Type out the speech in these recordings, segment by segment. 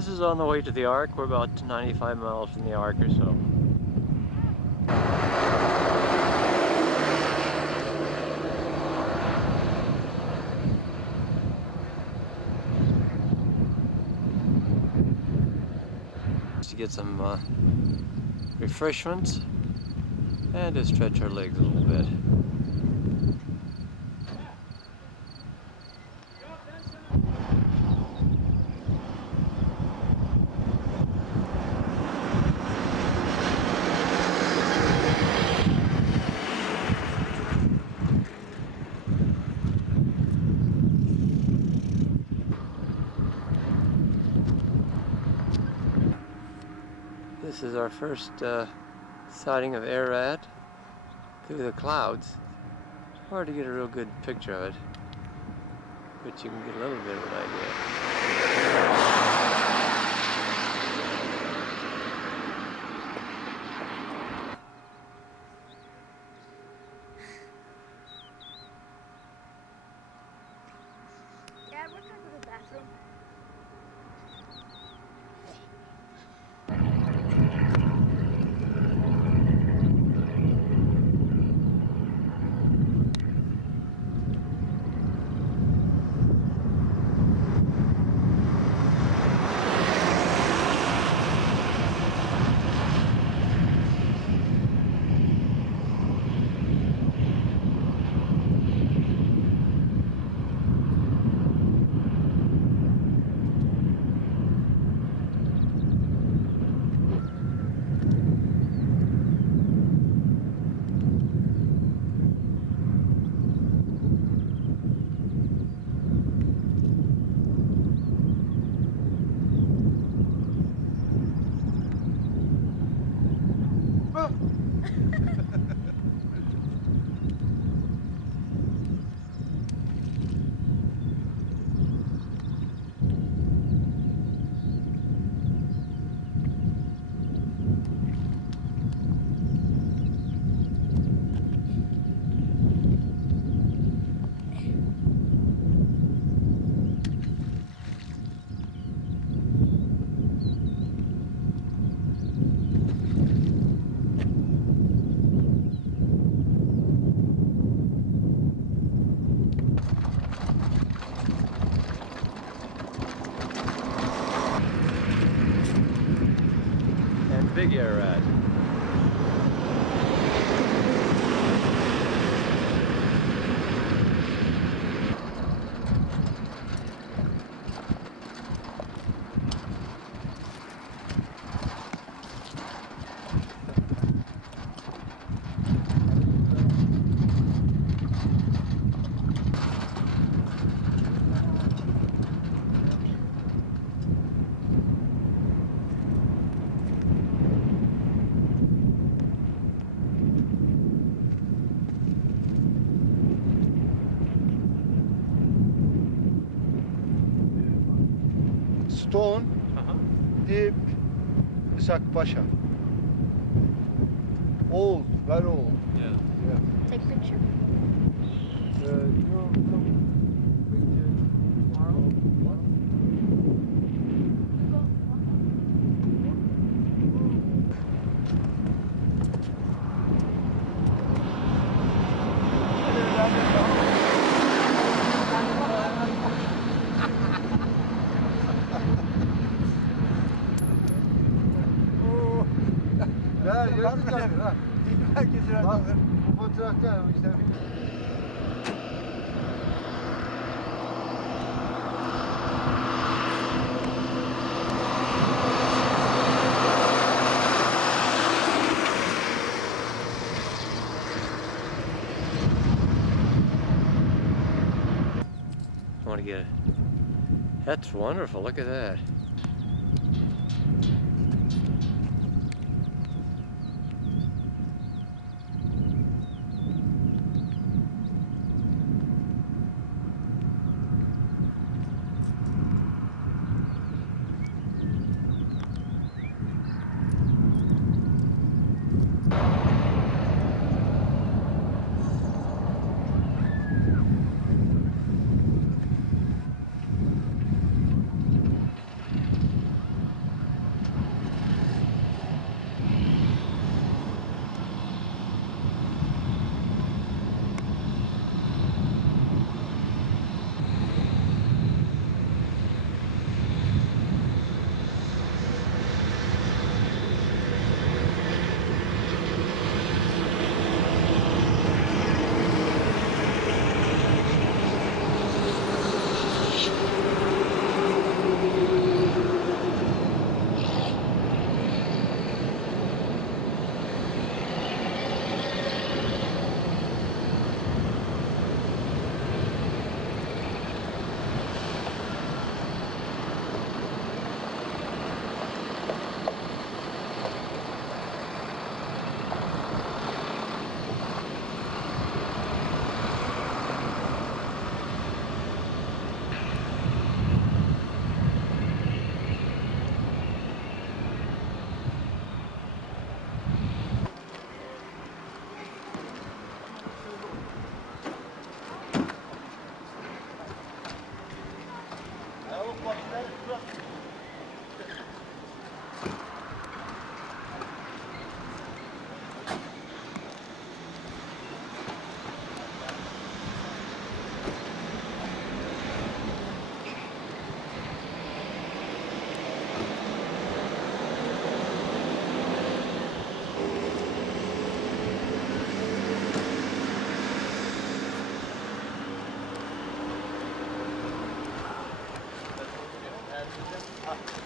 This is on the way to the Ark. We're about 95 miles from the Ark or so. To get some refreshments and to stretch our legs a little bit. This is our first sighting of Ararat through the clouds. It's hard to get a real good picture of it, but you can get a little bit of an idea. Dad, what time is the bathroom? Big Ararat. Stone, deep, Sakpasha. Old, very old. Yeah. Take a picture. Ya gerçekten ha. Bak bu fotoğrafta işte I want to get it. That's wonderful. Look at that.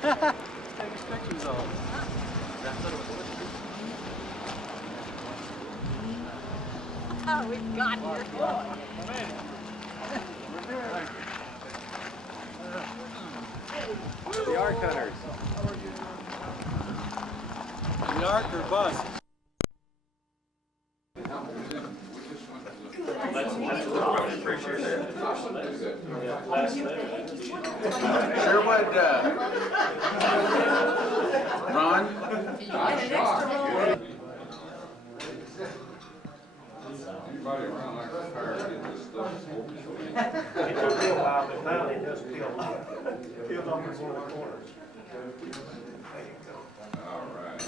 Take his pictures off. Oh, we got here. The Ark hunters. The Ark or bust? Sure would, Ron? Anybody around like that tired of getting this stuff open? It took me a while, but now it just peeled off in one of the corners. All right.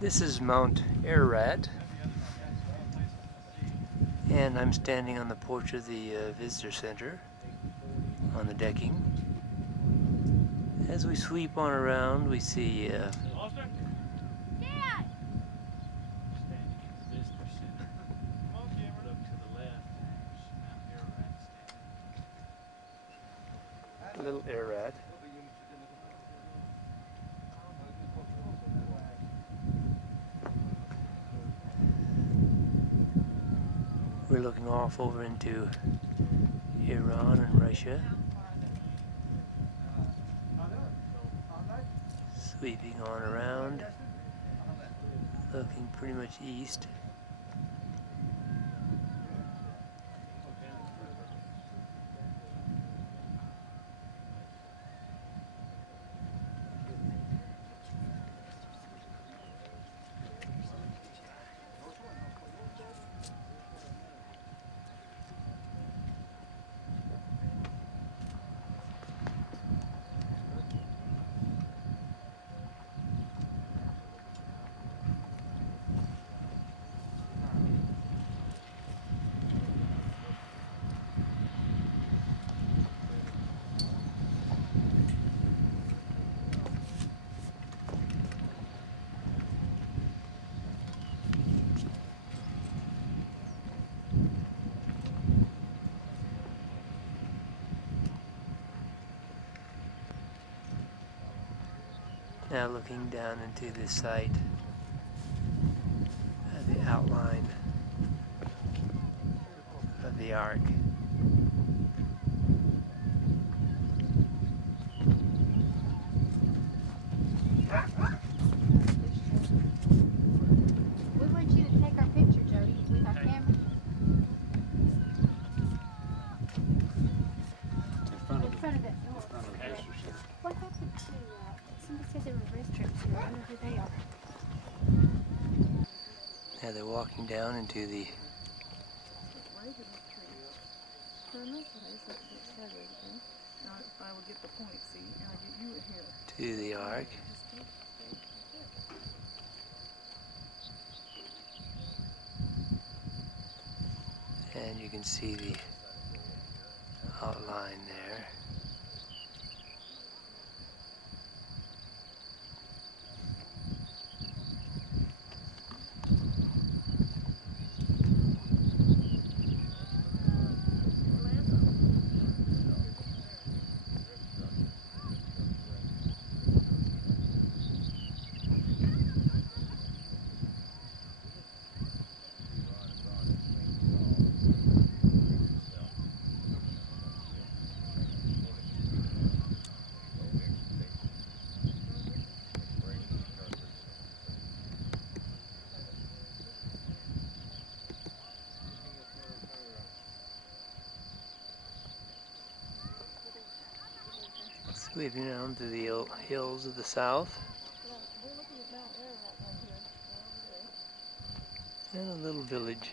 This is Mount Ararat, and I'm standing on the porch of the visitor center on the decking. As we sweep on around, we see little Ararat. We're looking off over into Iran and Russia. Sweeping on around, looking pretty much east. Now looking down into the site of the outline of the Ark. We want you to take our picture, Jody, with our camera. In front of it. What happened to, somebody said there were restrooms here. I wonder who they are. Now they're walking down into the to the Ark. And you can see the outline there. Sweeping down to the hills of the south. And a little village.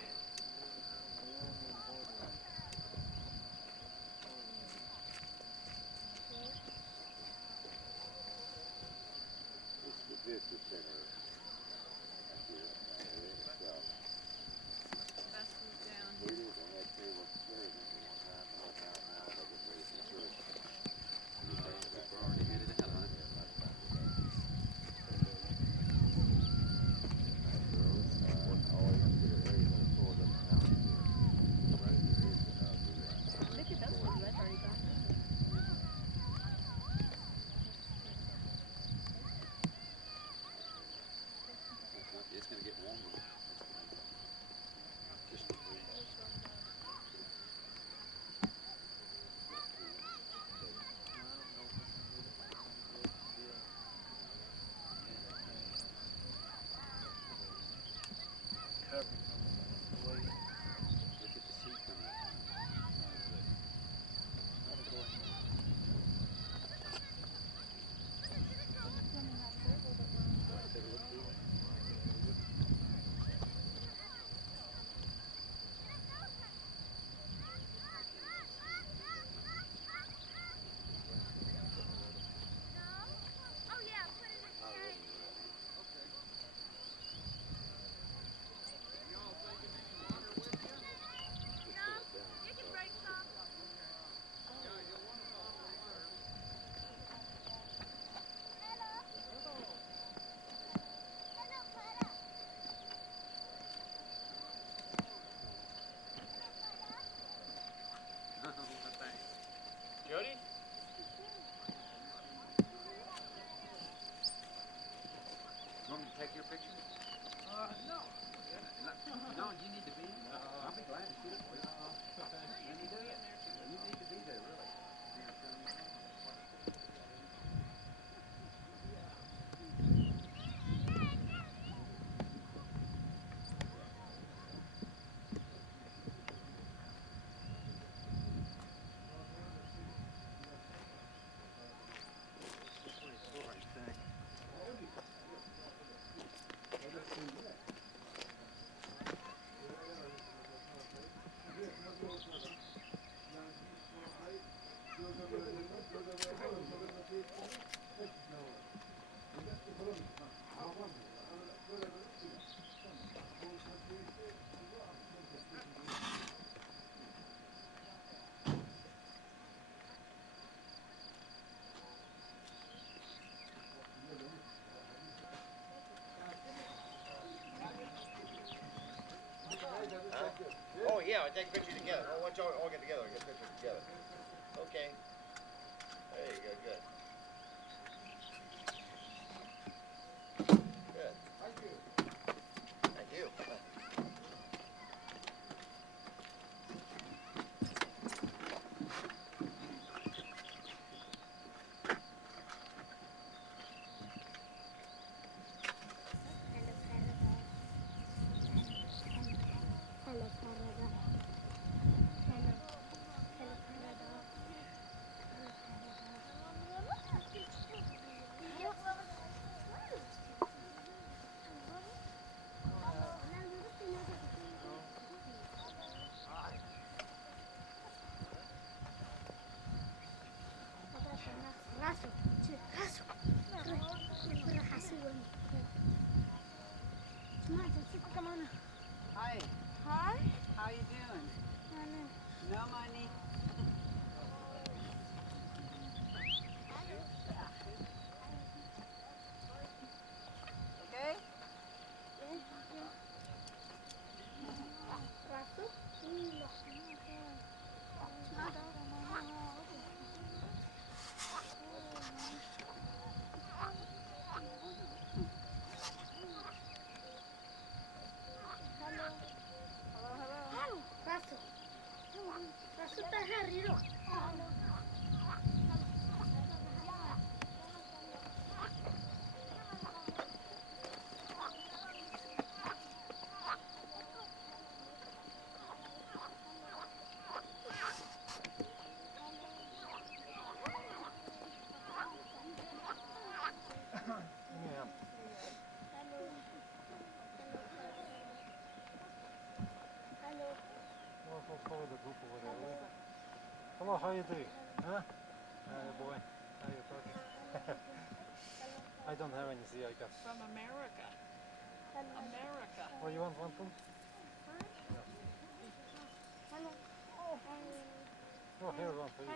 take a picture together. I want y'all all get together and get a picture together. Okay. There you go, good. Good. Thank you. Thank you. Hi. Hi. How you doing? No money. Okay? Hello, how you doing? Huh? Boy, how you talking? I don't have any see, I guess. From America. America. Oh, you want one too? Oh, here, one for you.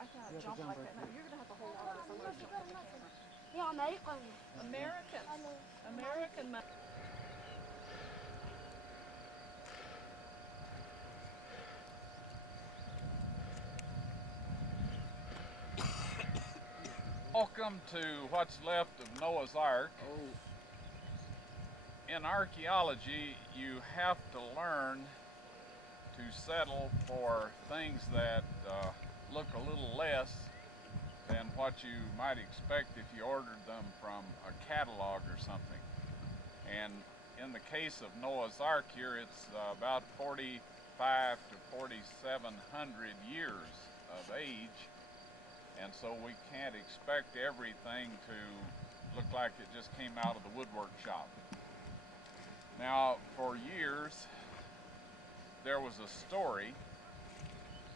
I cannot jump like that. No, you're going to have to hold on to somebody. Yeah, American. American. American. Welcome to what's left of Noah's Ark. In archaeology, you have to learn to settle for things that look a little less than what you might expect if you ordered them from a catalog or something. And in the case of Noah's Ark here, it's about 4,500 to 4,700 years of age. And so we can't expect everything to look like it just came out of the woodwork shop. Now, for years, there was a story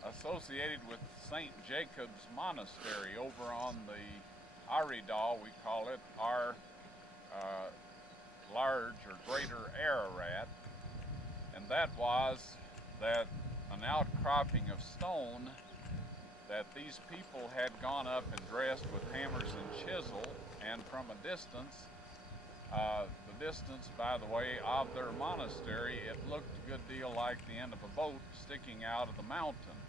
associated with St. Jacob's Monastery over on the Ararat, we call it, our large or greater Ararat. And that was that an outcropping of stone that these people had gone up and dressed with hammers and chisel, and from a distance, the distance, by the way, of their monastery, it looked a good deal like the end of a boat sticking out of the mountain.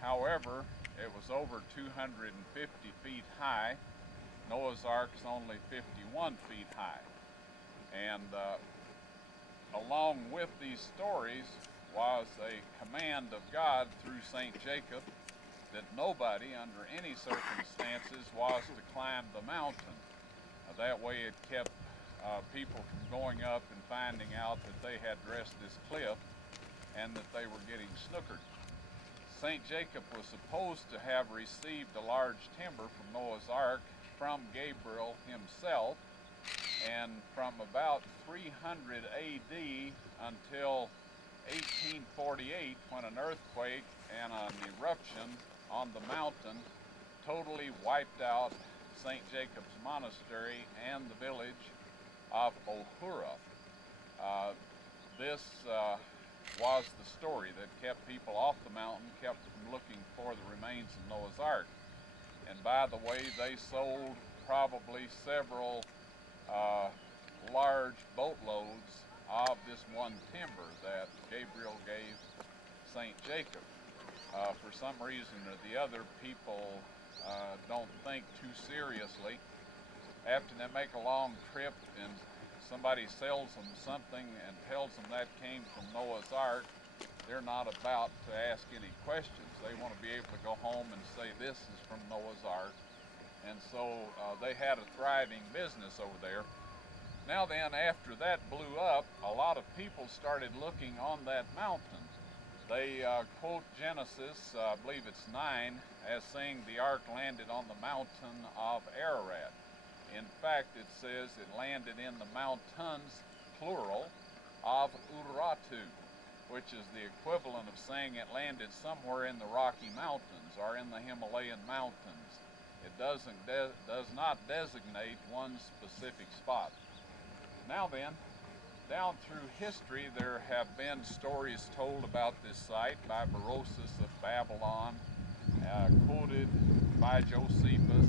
However, it was over 250 feet high. Noah's Ark's only 51 feet high. And along with these stories was a command of God through St. Jacob that nobody under any circumstances was to climb the mountain. That way it kept people from going up and finding out that they had dressed this cliff and that they were getting snookered. St. Jacob was supposed to have received a large timber from Noah's Ark from Gabriel himself, and from about 300 AD until 1848, when an earthquake and an eruption on the mountain totally wiped out St. Jacob's Monastery and the village of Ohura. This was the story that kept people off the mountain, kept them looking for the remains of Noah's Ark. And by the way, they sold probably several large boatloads of this one timber that Gabriel gave St. Jacob. For some reason or the other, people don't think too seriously. After they make a long trip and somebody sells them something and tells them that came from Noah's Ark, they're not about to ask any questions. They want to be able to go home and say, this is from Noah's Ark. And so they had a thriving business over there. Now then, after that blew up, a lot of people started looking on that mountain. They quote Genesis, I believe it's 9, as saying the ark landed on the mountain of Ararat. In fact, it says it landed in the mountains, plural, of Urartu, which is the equivalent of saying it landed somewhere in the Rocky Mountains or in the Himalayan mountains. It does not designate one specific spot. Now then, down through history, there have been stories told about this site by Berosus of Babylon, quoted by Josephus,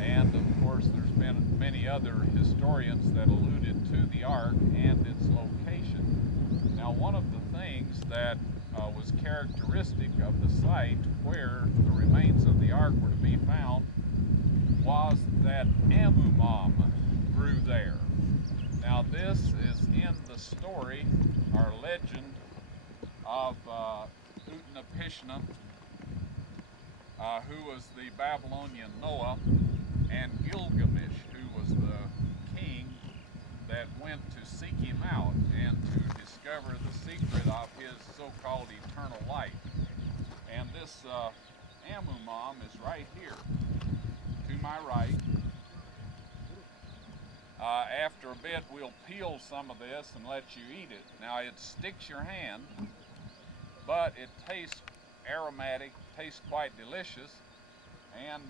and of course there's been many other historians that alluded to the ark and its location. Now, one of the things that was characteristic of the site where the remains of the ark were to be found was that amumam grew there. Now, this is in the story or legend of Utnapishtim, who was the Babylonian Noah, and Gilgamesh, who was the king that went to seek him out and to discover the secret of his so-called eternal life. And this amumam is right here to my right. After a bit, we'll peel some of this and let you eat it. Now, it sticks your hand, but it tastes aromatic, tastes quite delicious, and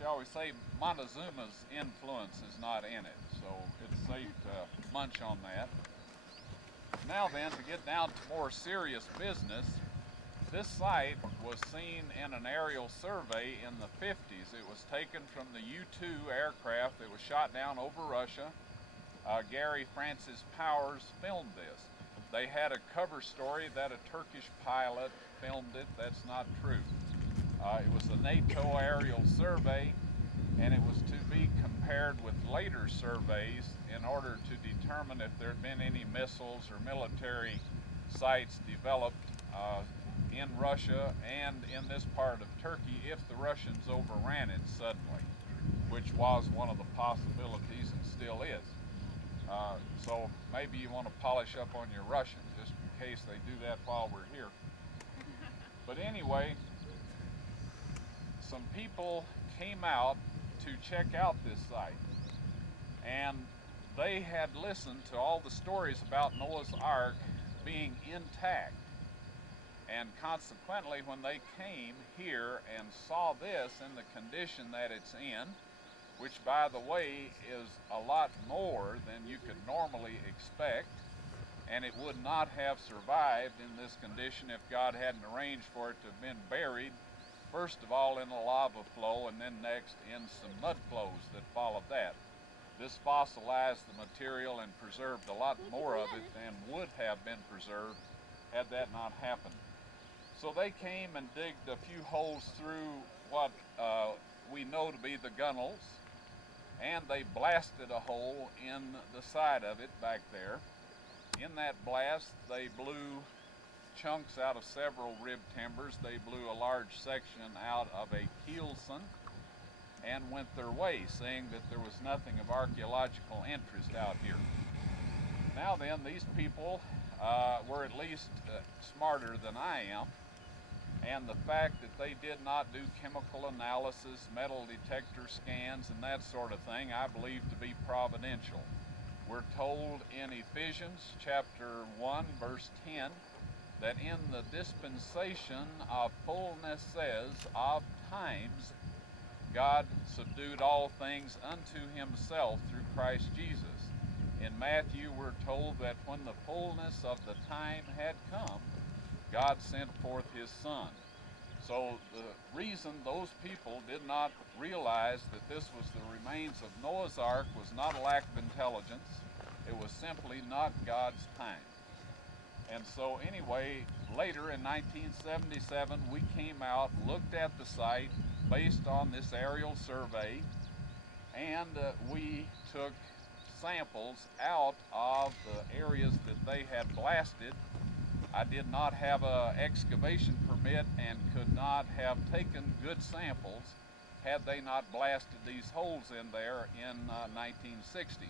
shall we say, Montezuma's influence is not in it, so it's safe to munch on that. Now then, to get down to more serious business, this site was seen in an aerial survey in the 50s. It was taken from the U-2 aircraft that was shot down over Russia. Gary Francis Powers filmed this. They had a cover story that a Turkish pilot filmed it. That's not true. It was a NATO aerial survey, and it was to be compared with later surveys in order to determine if there had been any missiles or military sites developed in Russia and in this part of Turkey if the Russians overran it suddenly, which was one of the possibilities and still is. So maybe you want to polish up on your Russian just in case they do that while we're here. But anyway, some people came out to check out this site, and they had listened to all the stories about Noah's Ark being intact. And consequently, when they came here and saw this in the condition that it's in, which, by the way, is a lot more than you could normally expect, and it would not have survived in this condition if God hadn't arranged for it to have been buried, first of all in a lava flow, and then next in some mud flows that followed that. This fossilized the material and preserved a lot more of it than would have been preserved had that not happened. So they came and digged a few holes through what we know to be the gunnels, and they blasted a hole in the side of it back there. In that blast, they blew chunks out of several rib timbers. They blew a large section out of a keelson and went their way, saying that there was nothing of archaeological interest out here. Now then, these people were at least smarter than I am, and the fact that they did not do chemical analysis, metal detector scans, and that sort of thing, I believe to be providential. We're told in Ephesians chapter 1, verse 10, that in the dispensation of fullness of times, God subdued all things unto himself through Christ Jesus. In Matthew, we're told that when the fullness of the time had come, God sent forth his Son. So the reason those people did not realize that this was the remains of Noah's Ark was not a lack of intelligence. It was simply not God's time. And so anyway, later in 1977, we came out, looked at the site based on this aerial survey, and we took samples out of the areas that they had blasted. I did not have an excavation permit and could not have taken good samples had they not blasted these holes in there in 1960.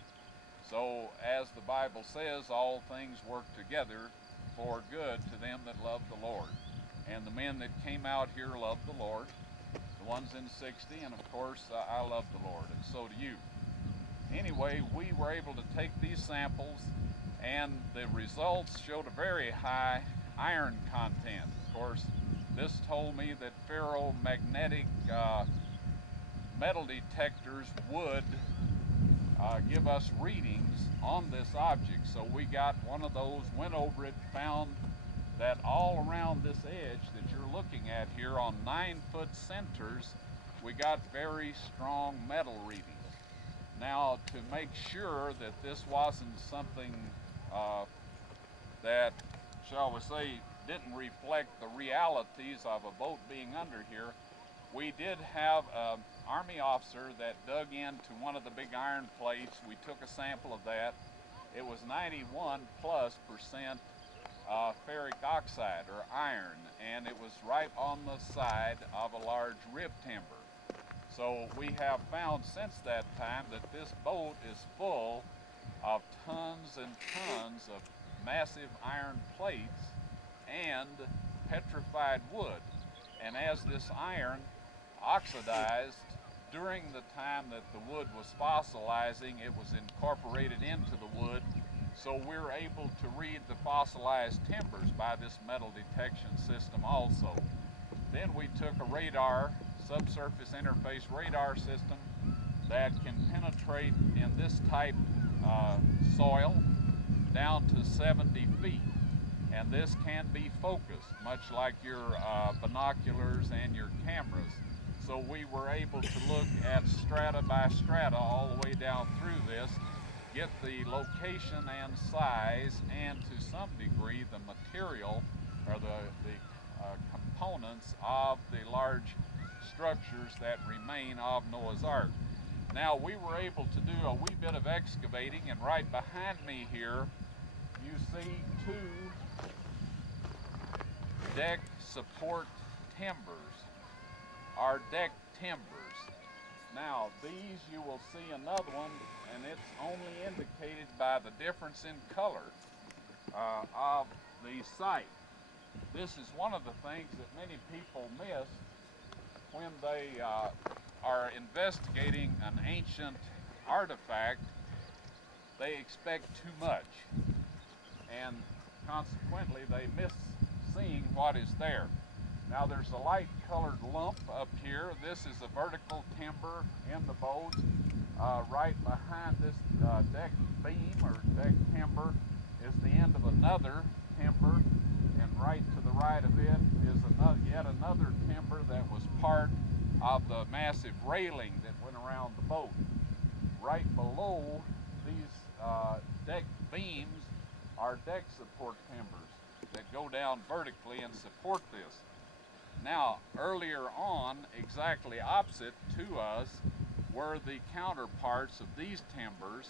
So as the Bible says, all things work together for good to them that love the Lord. And the men that came out here loved the Lord, the ones in 60, and of course I love the Lord, and so do you. Anyway, we were able to take these samples, and the results showed a very high iron content. Of course, this told me that ferromagnetic metal detectors would give us readings on this object. So we got one of those, went over it, found that all around this edge that you're looking at here on 9-foot centers, we got very strong metal readings. Now, to make sure that this wasn't something that, shall we say, didn't reflect the realities of a boat being under here, we did have an Army officer that dug into one of the big iron plates. We took a sample of that. It was 91+% ferric oxide or iron, and it was right on the side of a large rib timber. So we have found since that time that this boat is full of tons and tons of massive iron plates and petrified wood. And as this iron oxidized during the time that the wood was fossilizing, it was incorporated into the wood. So we're able to read the fossilized timbers by this metal detection system also. Then we took a radar, subsurface interface radar system that can penetrate in this type soil down to 70 feet. And this can be focused, much like your binoculars and your cameras. So we were able to look at strata by strata all the way down through this, get the location and size, and to some degree the material or the components of the large structures that remain of Noah's Ark. Now, we were able to do a wee bit of excavating, and right behind me here you see 2 deck support timbers, our deck timbers. Now, these you will see another one, and it's only indicated by the difference in color of the site. This is one of the things that many people miss when they are investigating an ancient artifact. They expect too much, and consequently they miss seeing what is there. Now, there's a light colored lump up here. This is a vertical timber in the boat. Right behind this deck beam or deck timber is the end of another timber, and right to the right of it is yet another timber that was part of the massive railing that went around the boat. Right below these deck beams are deck support timbers that go down vertically and support this. Now, earlier on, exactly opposite to us, were the counterparts of these timbers.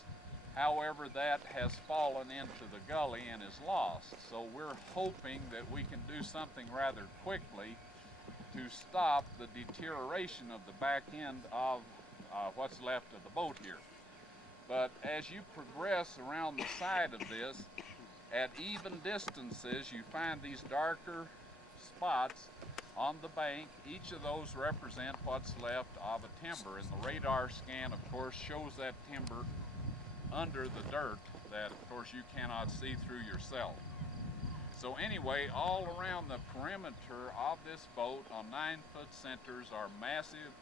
However, that has fallen into the gully and is lost. So we're hoping that we can do something rather quickly to stop the deterioration of the back end of what's left of the boat here. But as you progress around the side of this, at even distances, you find these darker spots on the bank. Each of those represent what's left of a timber, and the radar scan, of course, shows that timber under the dirt that, of course, you cannot see through yourself. So anyway, all around the perimeter of this boat on 9-foot centers are massive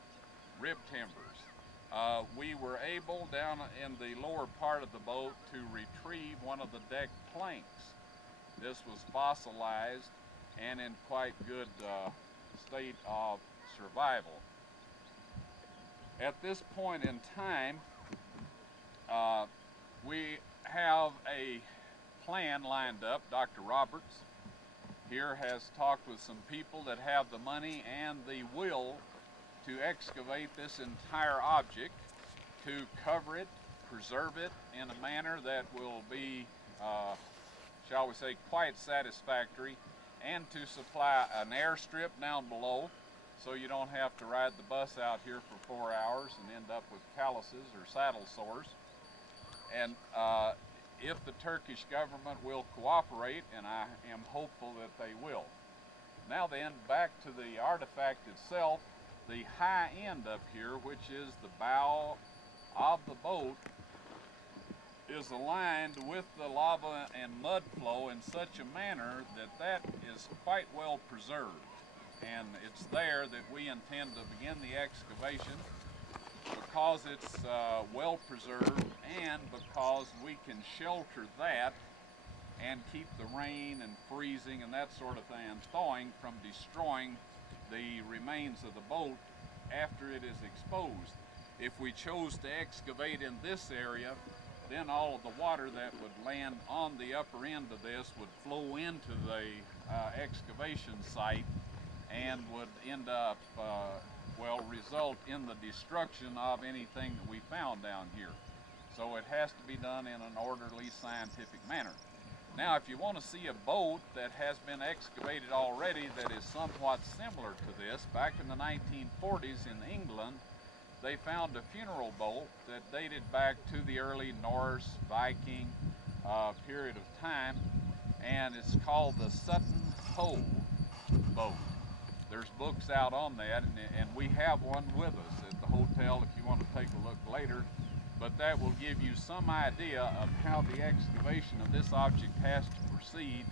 rib timbers. We were able, down in the lower part of the boat, to retrieve one of the deck planks. This was fossilized and in quite good state of survival. At this point in time, we have a plan lined up. Dr. Roberts here has talked with some people that have the money and the will to excavate this entire object, to cover it, preserve it in a manner that will be, shall we say, quite satisfactory, and to supply an airstrip down below so you don't have to ride the bus out here for 4 hours and end up with calluses or saddle sores. And if the Turkish government will cooperate, and I am hopeful that they will. Now then, back to the artifact itself. The high end up here, which is the bow of the boat, is aligned with the lava and mud flow in such a manner that that is quite well preserved. And it's there that we intend to begin the excavation, because it's well preserved and because we can shelter that and keep the rain and freezing and that sort of thing and thawing from destroying the remains of the boat after it is exposed. If we chose to excavate in this area, then all of the water that would land on the upper end of this would flow into the excavation site and would end up, well, result in the destruction of anything that we found down here. So it has to be done in an orderly, scientific manner. Now, if you want to see a boat that has been excavated already that is somewhat similar to this, back in the 1940s in England, they found a funeral boat that dated back to the early Norse Viking period of time, and it's called the Sutton boat. There's books out on that, and we have one with us at the hotel if you want to take a look later. But that will give you some idea of how the excavation of this object has to proceed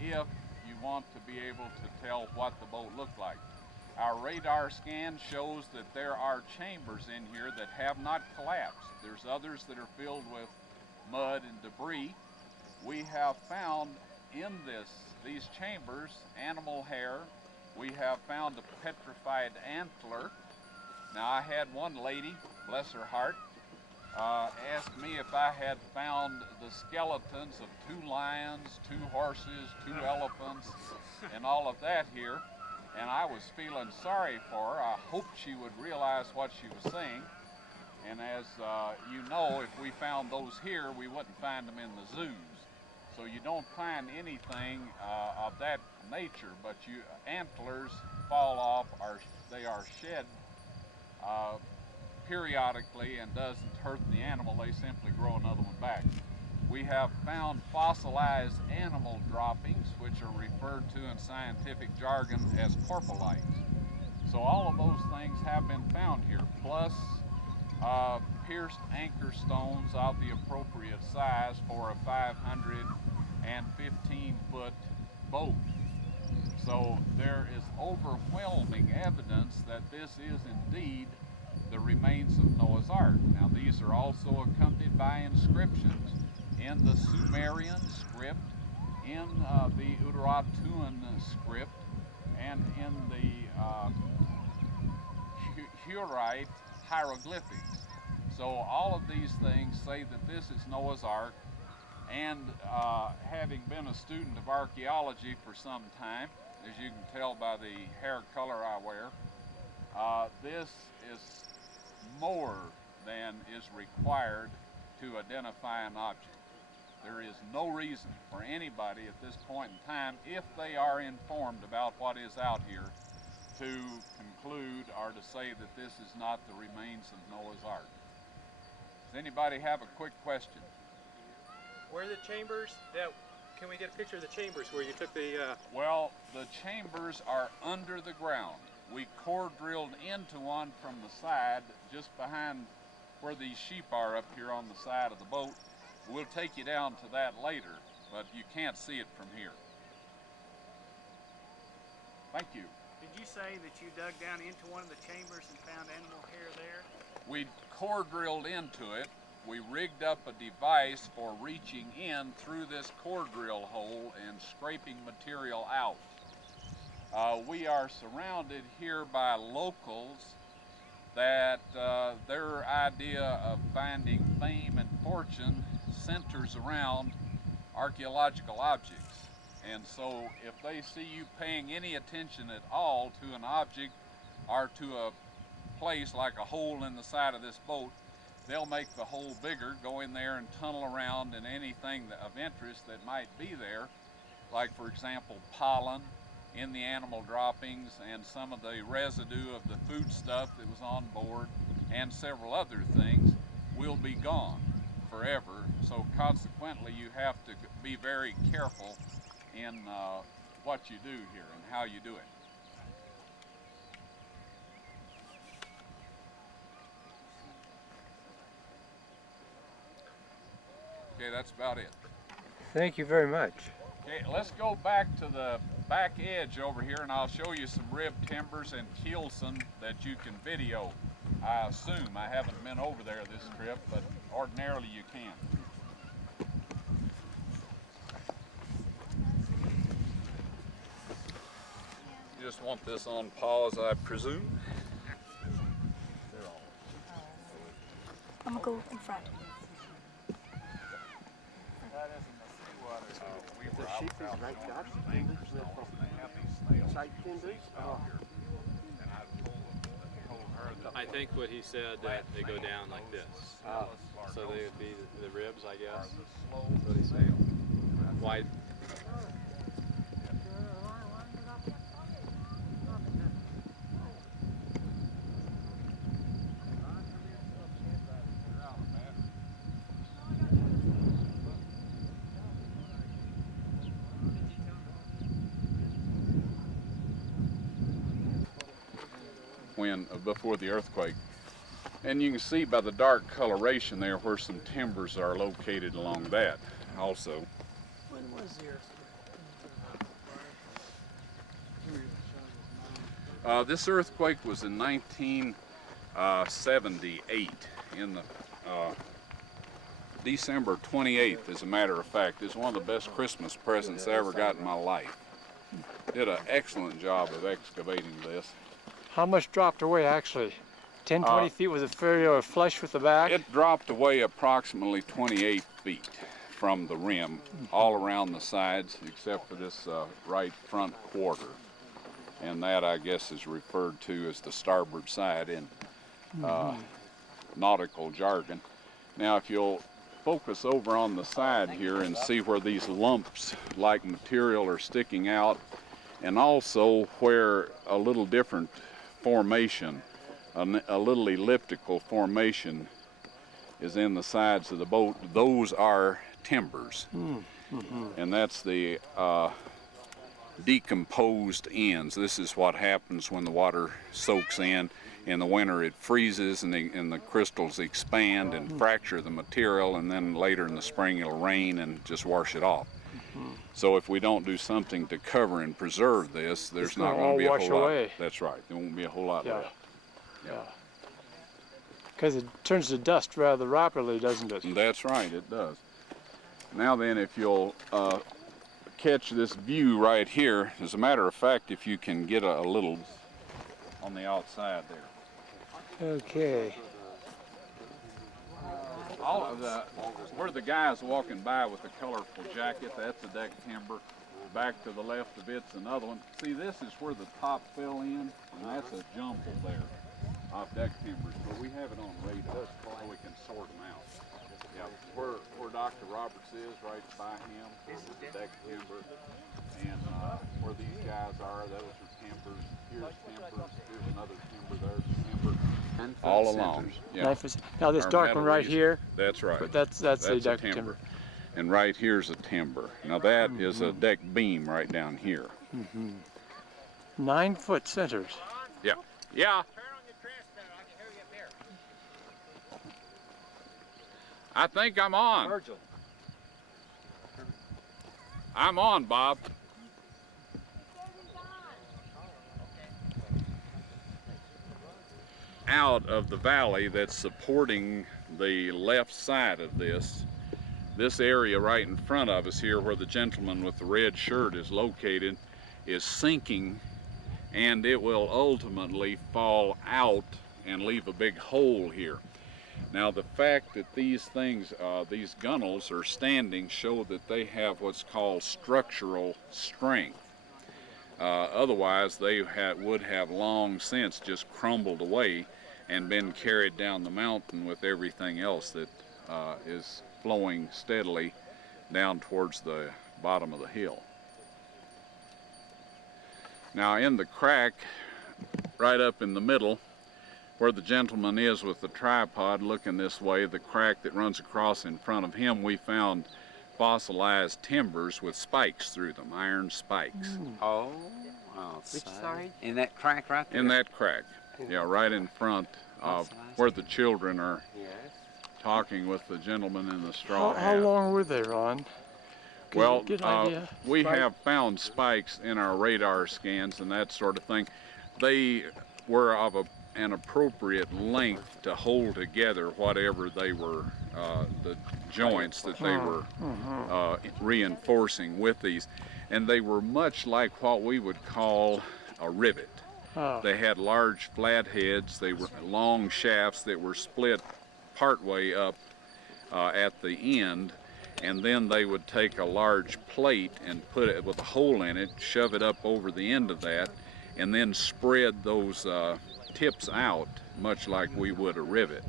if you want to be able to tell what the boat looked like. Our radar scan shows that there are chambers in here that have not collapsed. There's others that are filled with mud and debris. We have found in these chambers animal hair. We have found a petrified antler. Now, I had one lady, bless her heart, ask me if I had found the skeletons of 2 lions, 2 horses, 2 elephants, and all of that here. And I was feeling sorry for her. I hoped she would realize what she was saying. And as you know, if we found those here, we wouldn't find them in the zoos. So you don't find anything of that nature, but antlers fall off, they are shed periodically and doesn't hurt the animal, they simply grow another one back. We have found fossilized animal droppings, which are referred to in scientific jargon as corpalites. So all of those things have been found here, plus pierced anchor stones of the appropriate size for a 515-foot boat. So there is overwhelming evidence that this is indeed the remains of Noah's Ark. Now, these are also accompanied by inscriptions in the Sumerian script, in the Urartuan script, and in the Hurite hieroglyphics. So all of these things say that this is Noah's Ark, and having been a student of archaeology for some time, as you can tell by the hair color I wear, this is more than is required to identify an object. There is no reason for anybody at this point in time, if they are informed about what is out here, to conclude or to say that this is not the remains of Noah's Ark. Does anybody have a quick question? Where are the chambers? Can we get a picture of the chambers where you took the... Well, the chambers are under the ground. We core drilled into one from the side, just behind where these sheep are up here on the side of the boat. We'll take you down to that later, but you can't see it from here. Thank you. Did you say that you dug down into one of the chambers and found animal hair there? We core drilled into it. We rigged up a device for reaching in through this core drill hole and scraping material out. We are surrounded here by locals that their idea of finding fame and fortune centers around archaeological objects. And so if they see you paying any attention at all to an object or to a place like a hole in the side of this boat, they'll make the hole bigger, go in there and tunnel around in anything of interest that might be there, like for example pollen in the animal droppings and some of the residue of the food stuff that was on board and several other things will be gone forever. So consequently you have to be very careful in what you do here and how you do it. Okay, that's about it. Thank you very much. Okay, let's go back to the back edge over here and I'll show you some rib timbers and keelson that you can video. I assume. I haven't been over there this trip, but ordinarily you can. You just want this on pause, I presume? I'm gonna go in front. I think what he said that they go down like this. So they would be the ribs, I guess. That's what he said. Why? Before the earthquake. And you can see by the dark coloration there where some timbers are located along that also. When was the earthquake? This earthquake was in 1978 in the December 28th, as a matter of fact. It's one of the best Christmas presents I ever got in my life. Did an excellent job of excavating this. How much dropped away actually? 10, 20 feet? Was it fairly flush with the back? It dropped away approximately 28 feet from the rim, all around the sides, except for this right front quarter. And that, I guess, is referred to as the starboard side in nautical jargon. Now, if you'll focus over on the side here and see where these lumps like material are sticking out, and also where a little different formation, a little elliptical formation is in the sides of the boat, those are timbers. And that's the decomposed ends. This is what happens when the water soaks in. In the winter it freezes and the crystals expand and fracture the material, and then later in the spring it'll rain and just wash it off. So if we don't do something to cover and preserve this, there's not going to be a whole lot. That's right. There won't be a whole lot left. Yeah. Because it turns to dust rather rapidly, doesn't it? That's right, it does. Now then, if you'll catch this view right here, as a matter of fact, if you can get a little on the outside there. Okay. All of where the guy's walking by with the colorful jacket, that's a deck timber. Back to the left of it's another one. See, this is where the top fell in, and that's a jumble there of deck timbers. But we have it on radar so we can sort them out. Yeah, where Dr. Roberts is, right by him, is the deck timber. And where these guys are, those are timbers. Here's timbers. Here's another timber. There's timber. All along. Yeah. Now this dark one right here. That's right. That's the deck timber. And right here's a timber. Now that is a deck beam right down here. 9 foot centers. Yeah. Yeah. I think I'm on. Virgil. I'm on, Bob. Out of the valley that's supporting the left side of this area right in front of us here where the gentleman with the red shirt is located is sinking, and it will ultimately fall out and leave a big hole here. Now the fact that these things, these gunnels are standing, show that they have what's called structural strength. Otherwise they would have long since just crumbled away and been carried down the mountain with everything else that is flowing steadily down towards the bottom of the hill. Now in the crack right up in the middle, where the gentleman is with the tripod looking this way, the crack that runs across in front of him, we found fossilized timbers with spikes through them, iron spikes. Oh, which side? In that crack right there? In that crack, yeah, right in front of where the children are talking with the gentleman in the straw hat. How long were they, Ron? Well, Get an idea? we have found spikes in our radar scans and that sort of thing. They were of an appropriate length to hold together whatever they were, the joints that they were reinforcing with these. And they were much like what we would call a rivet. They had large flat heads, they were long shafts that were split partway up at the end, and then they would take a large plate and put it with a hole in it, shove it up over the end of that, and then spread those tips out much like we would a rivet.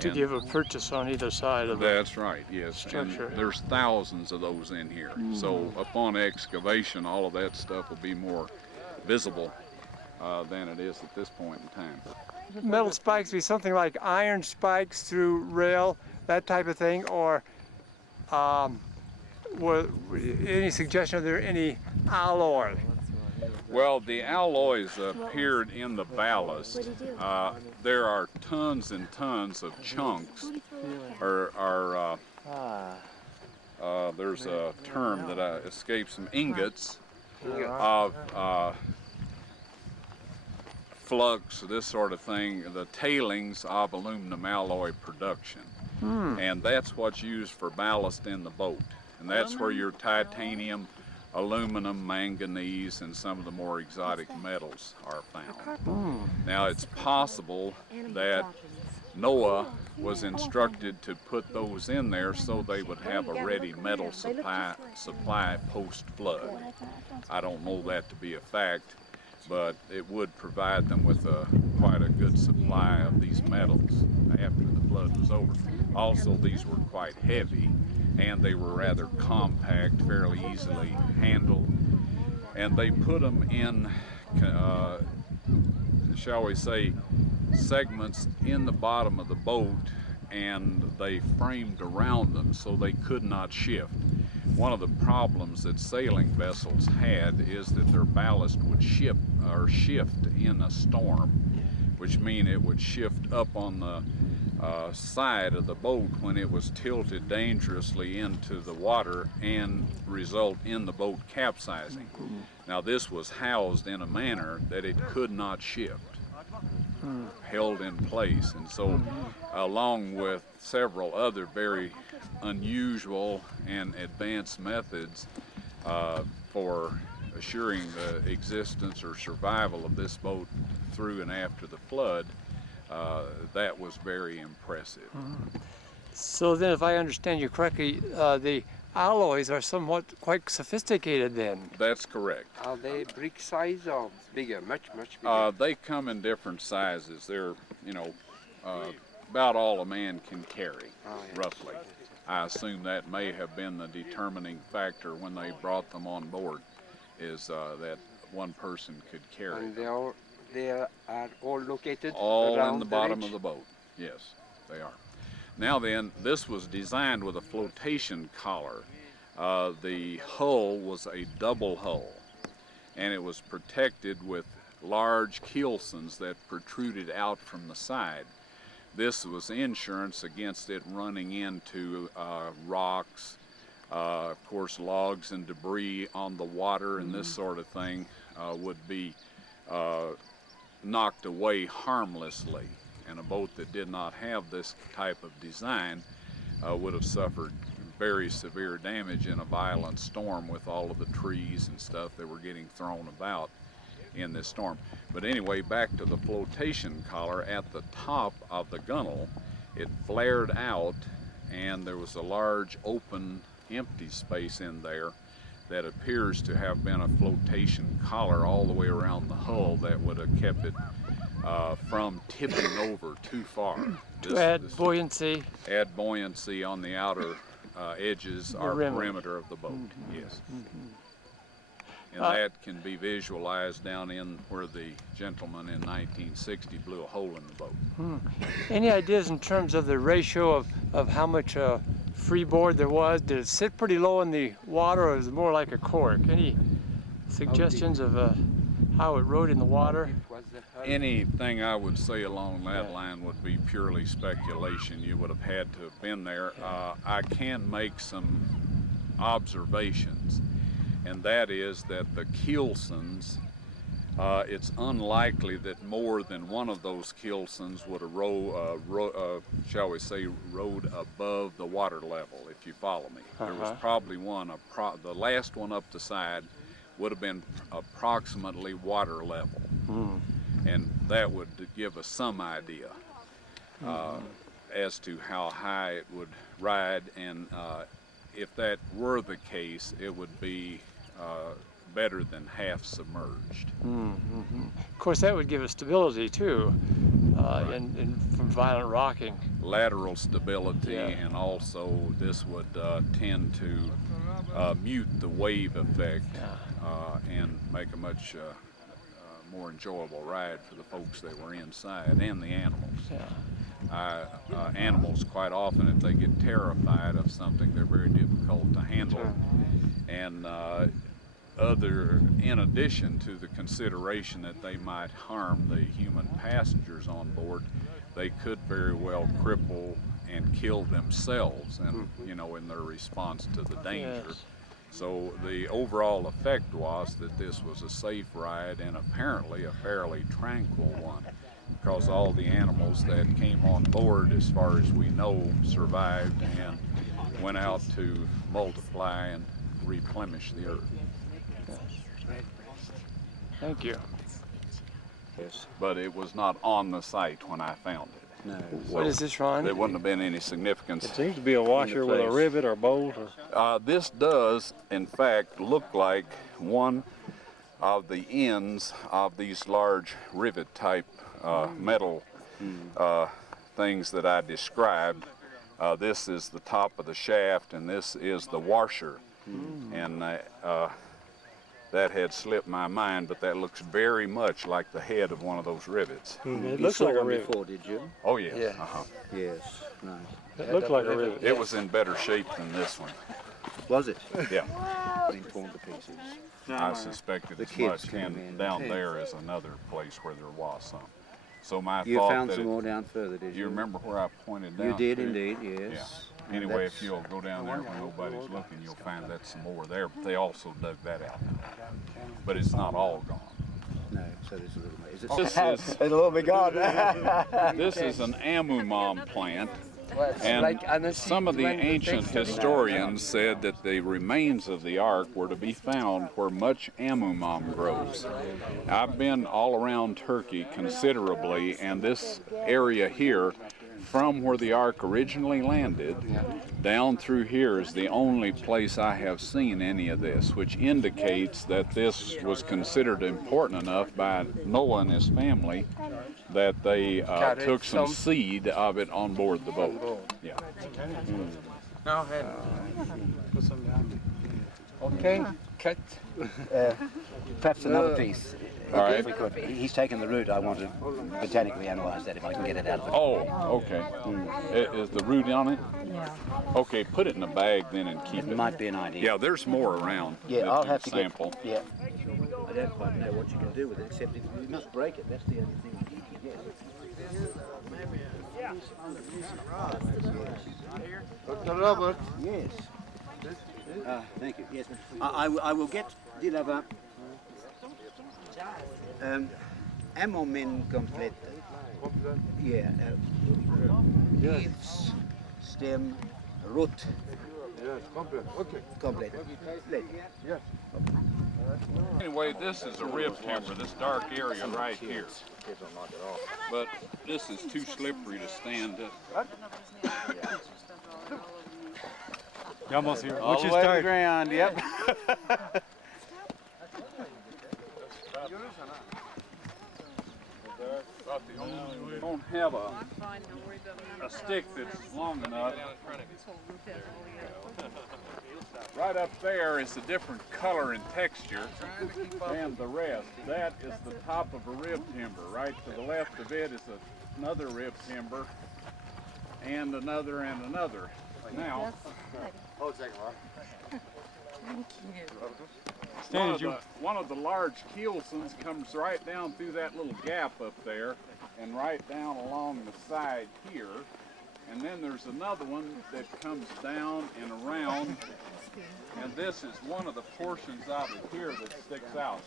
To give a purchase on either side of That's right, yes. structure. And there's thousands of those in here. So upon excavation, all of that stuff will be more visible than it is at this point in time. Metal spikes be something like iron spikes through rail, that type of thing, or any suggestion of there any alloy? Well, the alloys appeared in the ballast. There are tons and tons of chunks, there's a term that escapes them, ingots of flux, this sort of thing, the tailings of aluminum alloy production. And that's what's used for ballast in the boat. And that's where your titanium, aluminum, manganese, and some of the more exotic metals are found. Now it's possible that Noah was instructed to put those in there so they would have a ready metal supply post-flood. I don't know that to be a fact, but it would provide them with quite a good supply of these metals after the flood was over. Also, these were quite heavy, and they were rather compact, fairly easily handled. And they put them in, shall we say, segments in the bottom of the boat, and they framed around them so they could not shift. One of the problems that sailing vessels had is that their ballast would shift in a storm, which means it would shift up on the side of the boat when it was tilted dangerously into the water and result in the boat capsizing. Now this was housed in a manner that it could not shift, held in place, and so along with several other very unusual and advanced methods for assuring the existence or survival of this boat through and after the flood, that was very impressive. So then, if I understand you correctly, the alloys are somewhat quite sophisticated then. That's correct. Are they brick size or bigger, much bigger? They come in different sizes. They're, about all a man can carry, roughly. I assume that may have been the determining factor when they brought them on board, is that one person could carry And them. they are all located All around in the bottom ridge? of the boat. Yes, they are. Now then, this was designed with a flotation collar. The hull was a double hull, and it was protected with large keelsons that protruded out from the side. This was insurance against it running into rocks, of course logs and debris on the water, and this sort of thing would be knocked away harmlessly. And a boat that did not have this type of design would have suffered very severe damage in a violent storm with all of the trees and stuff that were getting thrown about in this storm. But anyway, back to the flotation collar. At the top of the gunnel it flared out, and there was a large open empty space in there that appears to have been a flotation collar all the way around the hull that would have kept it from tipping over too far. To add buoyancy. Add buoyancy on the outer edges or perimeter of the boat, yes. And that can be visualized down in where the gentleman in 1960 blew a hole in the boat. Any ideas in terms of the ratio of how much freeboard there was? Did it sit pretty low in the water, or was it more like a cork? Any suggestions of how it rode in the water? Anything I would say along that line would be purely speculation. You would have had to have been there. I can make some observations, and that is that the keelsons, it's unlikely that more than one of those keelsons would have shall we say, rode above the water level, if you follow me. There was probably one, the last one up the side would have been approximately water level. And that would give us some idea as to how high it would ride, and if that were the case, it would be better than half submerged. Of course, that would give us stability too, and from violent rocking. Lateral stability, and also this would tend to mute the wave effect and make a much more enjoyable ride for the folks that were inside and the animals. Animals, quite often, if they get terrified of something, they're very difficult to handle. And in addition to the consideration that they might harm the human passengers on board, they could very well cripple and kill themselves, and in their response to the danger. So the overall effect was that this was a safe ride, and apparently a fairly tranquil one, because all the animals that came on board, as far as we know, survived and went out to multiply and replenish the earth. Thank you. Yes. But it was not on the site when I found it. No. What is this, Ron? There wouldn't have been any significance. It seems to be a washer with a rivet or bolt. This does, in fact, look like one of the ends of these large rivet-type metal things that I described. This is the top of the shaft, and this is the washer. And that had slipped my mind, but that looks very much like the head of one of those rivets. It looks like a rivet. Before, did you? Oh, yes. Yeah. Yes, nice. It looked like a rivet. It was in better shape than this one. Was it? Yeah. Been torn to pieces. I suspected The as kids much, came and in. down there is another place where there was some. So my You thought found that some more down further, did you? you remember where I pointed down? You did to? indeed, yes. Yeah. Anyway, if you'll go down there when nobody's looking, you'll find that some more there. But they also dug that out. But it's not all gone. No, so there's a little bit. Is it This is a little bit gone. this is an amumam plant. And some of the ancient historians said that the remains of the Ark were to be found where much amumam grows. I've been all around Turkey considerably, and this area here, from where the Ark originally landed, down through here is the only place I have seen any of this, which indicates that this was considered important enough by Noah and his family that they took some seed of it on board the boat. Yeah. Okay, cut. Perhaps another piece. All right. If we could. He's taken the root. I want to botanically analyze that if I can get it out of the Oh, okay. Is the root on it? Yeah. Okay, put it in a bag then and keep It it. might be an idea. Yeah, there's more around. Yeah, that I'll you have to sample. get. Yeah. I don't quite know what you can do with it, except if you must break it. That's the only thing you can get. Dr. Robert. Yes. Thank you. Yes. I will get. Did have a. Ammomin complete. Yeah. Leaves, stem, root. Yes, complete. Okay. Complete. Yes. Anyway, this is a rib timber, this dark area right here. But this is too slippery to stand up. You almost here. All the way to the ground, yep. We don't have a stick that's long enough. Right up there is a different color and texture than the rest. That is the top of a rib timber. Right to the left of it is another rib timber, and another and another. Now, Hold a second, Ron. one of the large keelsons comes right down through that little gap up there and right down along the side here. And then there's another one that comes down and around, and this is one of the portions out of here that sticks out.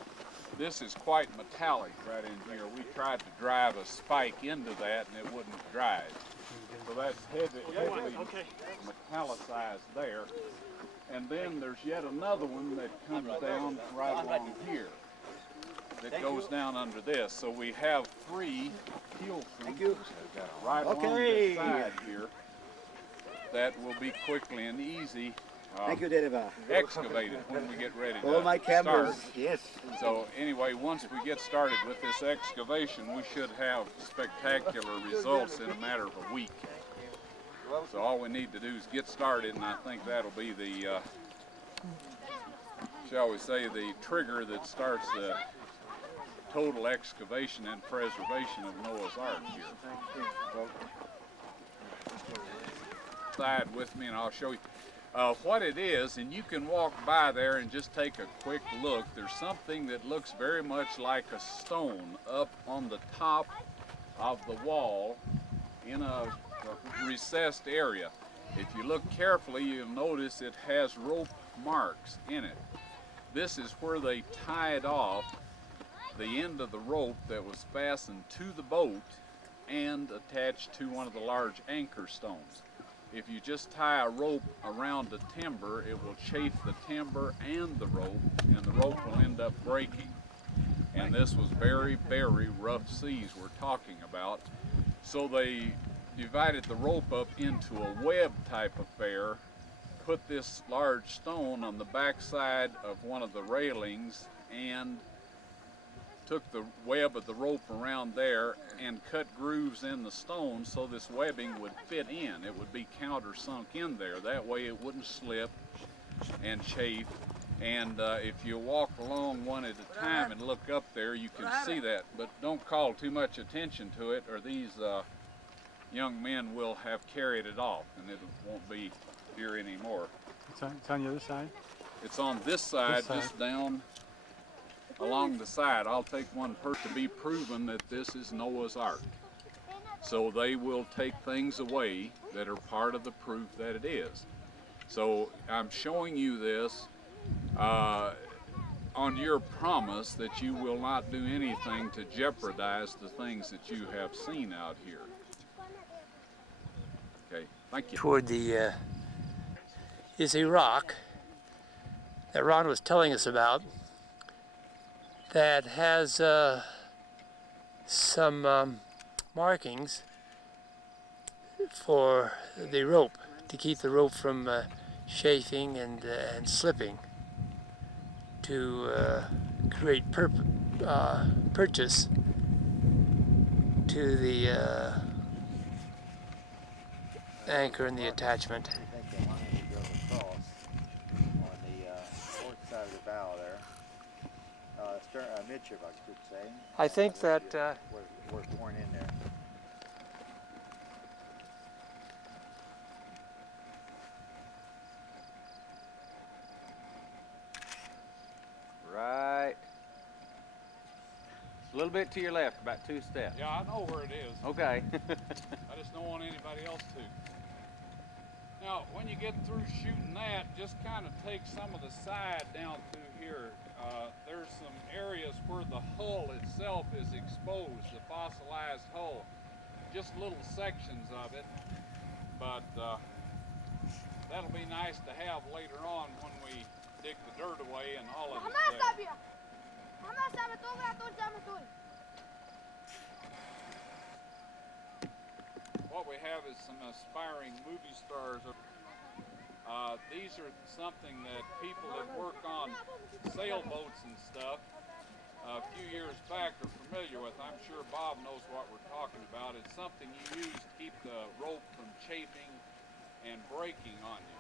This is quite metallic right in here. We tried to drive a spike into that and it wouldn't drive. So that's heavily metallicized there. And then there's yet another one that comes down right along here that goes down under this. So we have three keelsons right along this side here that will be quickly and easy excavated when we get ready to start. Yes. So anyway, once we get started with this excavation, we should have spectacular results in a matter of a week. So all we need to do is get started, and I think that'll be the, shall we say, the trigger that starts the total excavation and preservation of Noah's Ark here. Side with me and I'll show you what it is, and you can walk by there and just take a quick look. There's something that looks very much like a stone up on the top of the wall in a recessed area. If you look carefully, you'll notice it has rope marks in it. This is where they tied off the end of the rope that was fastened to the boat and attached to one of the large anchor stones. If you just tie a rope around the timber, it will chafe the timber and the rope will end up breaking. And this was very, very rough seas we're talking about. So they divided the rope up into a web type affair, put this large stone on the back side of one of the railings, and took the web of the rope around there and cut grooves in the stone so this webbing would fit in. It would be countersunk in there. That way it wouldn't slip and chafe. And if you walk along one at a time and look up there, you can see that. But don't call too much attention to it, or these young men will have carried it off, and it won't be here anymore. It's on the other side? It's on this side, just down along the side. I'll take one to be proven that this is Noah's Ark. So they will take things away that are part of the proof that it is. So I'm showing you this on your promise that you will not do anything to jeopardize the things that you have seen out here. Okay, thank you. Toward the is a rock that Ron was telling us about that has some markings for the rope, to keep the rope from chafing and slipping, to create purchase to the anchor and the attachment. I think the line that goes across on the north side of the bow there. Midship, I should say. I think that We're worn in there. Right. A little bit to your left, about 2 steps. Yeah, I know where it is. Okay. I just don't want anybody else to. Now, when you get through shooting that, just kind of take some of the side down through here. There's some areas where the hull itself is exposed, the fossilized hull. Just little sections of it, but that'll be nice to have later on when we dig the dirt away and all of it. What we have is some aspiring movie stars. These are something that people that work on sailboats and stuff a few years back are familiar with. I'm sure Bob knows what we're talking about. It's something you use to keep the rope from chafing and breaking on you.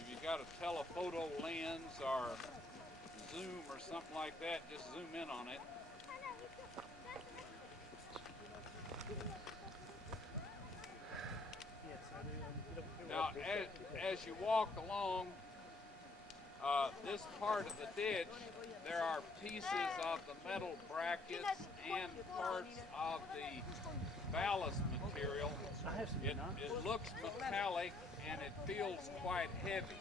If you got a telephoto lens or zoom or something like that, just zoom in on it. Now, as you walk along this part of the ditch, there are pieces of the metal brackets and parts of the ballast material. It looks metallic and it feels quite heavy.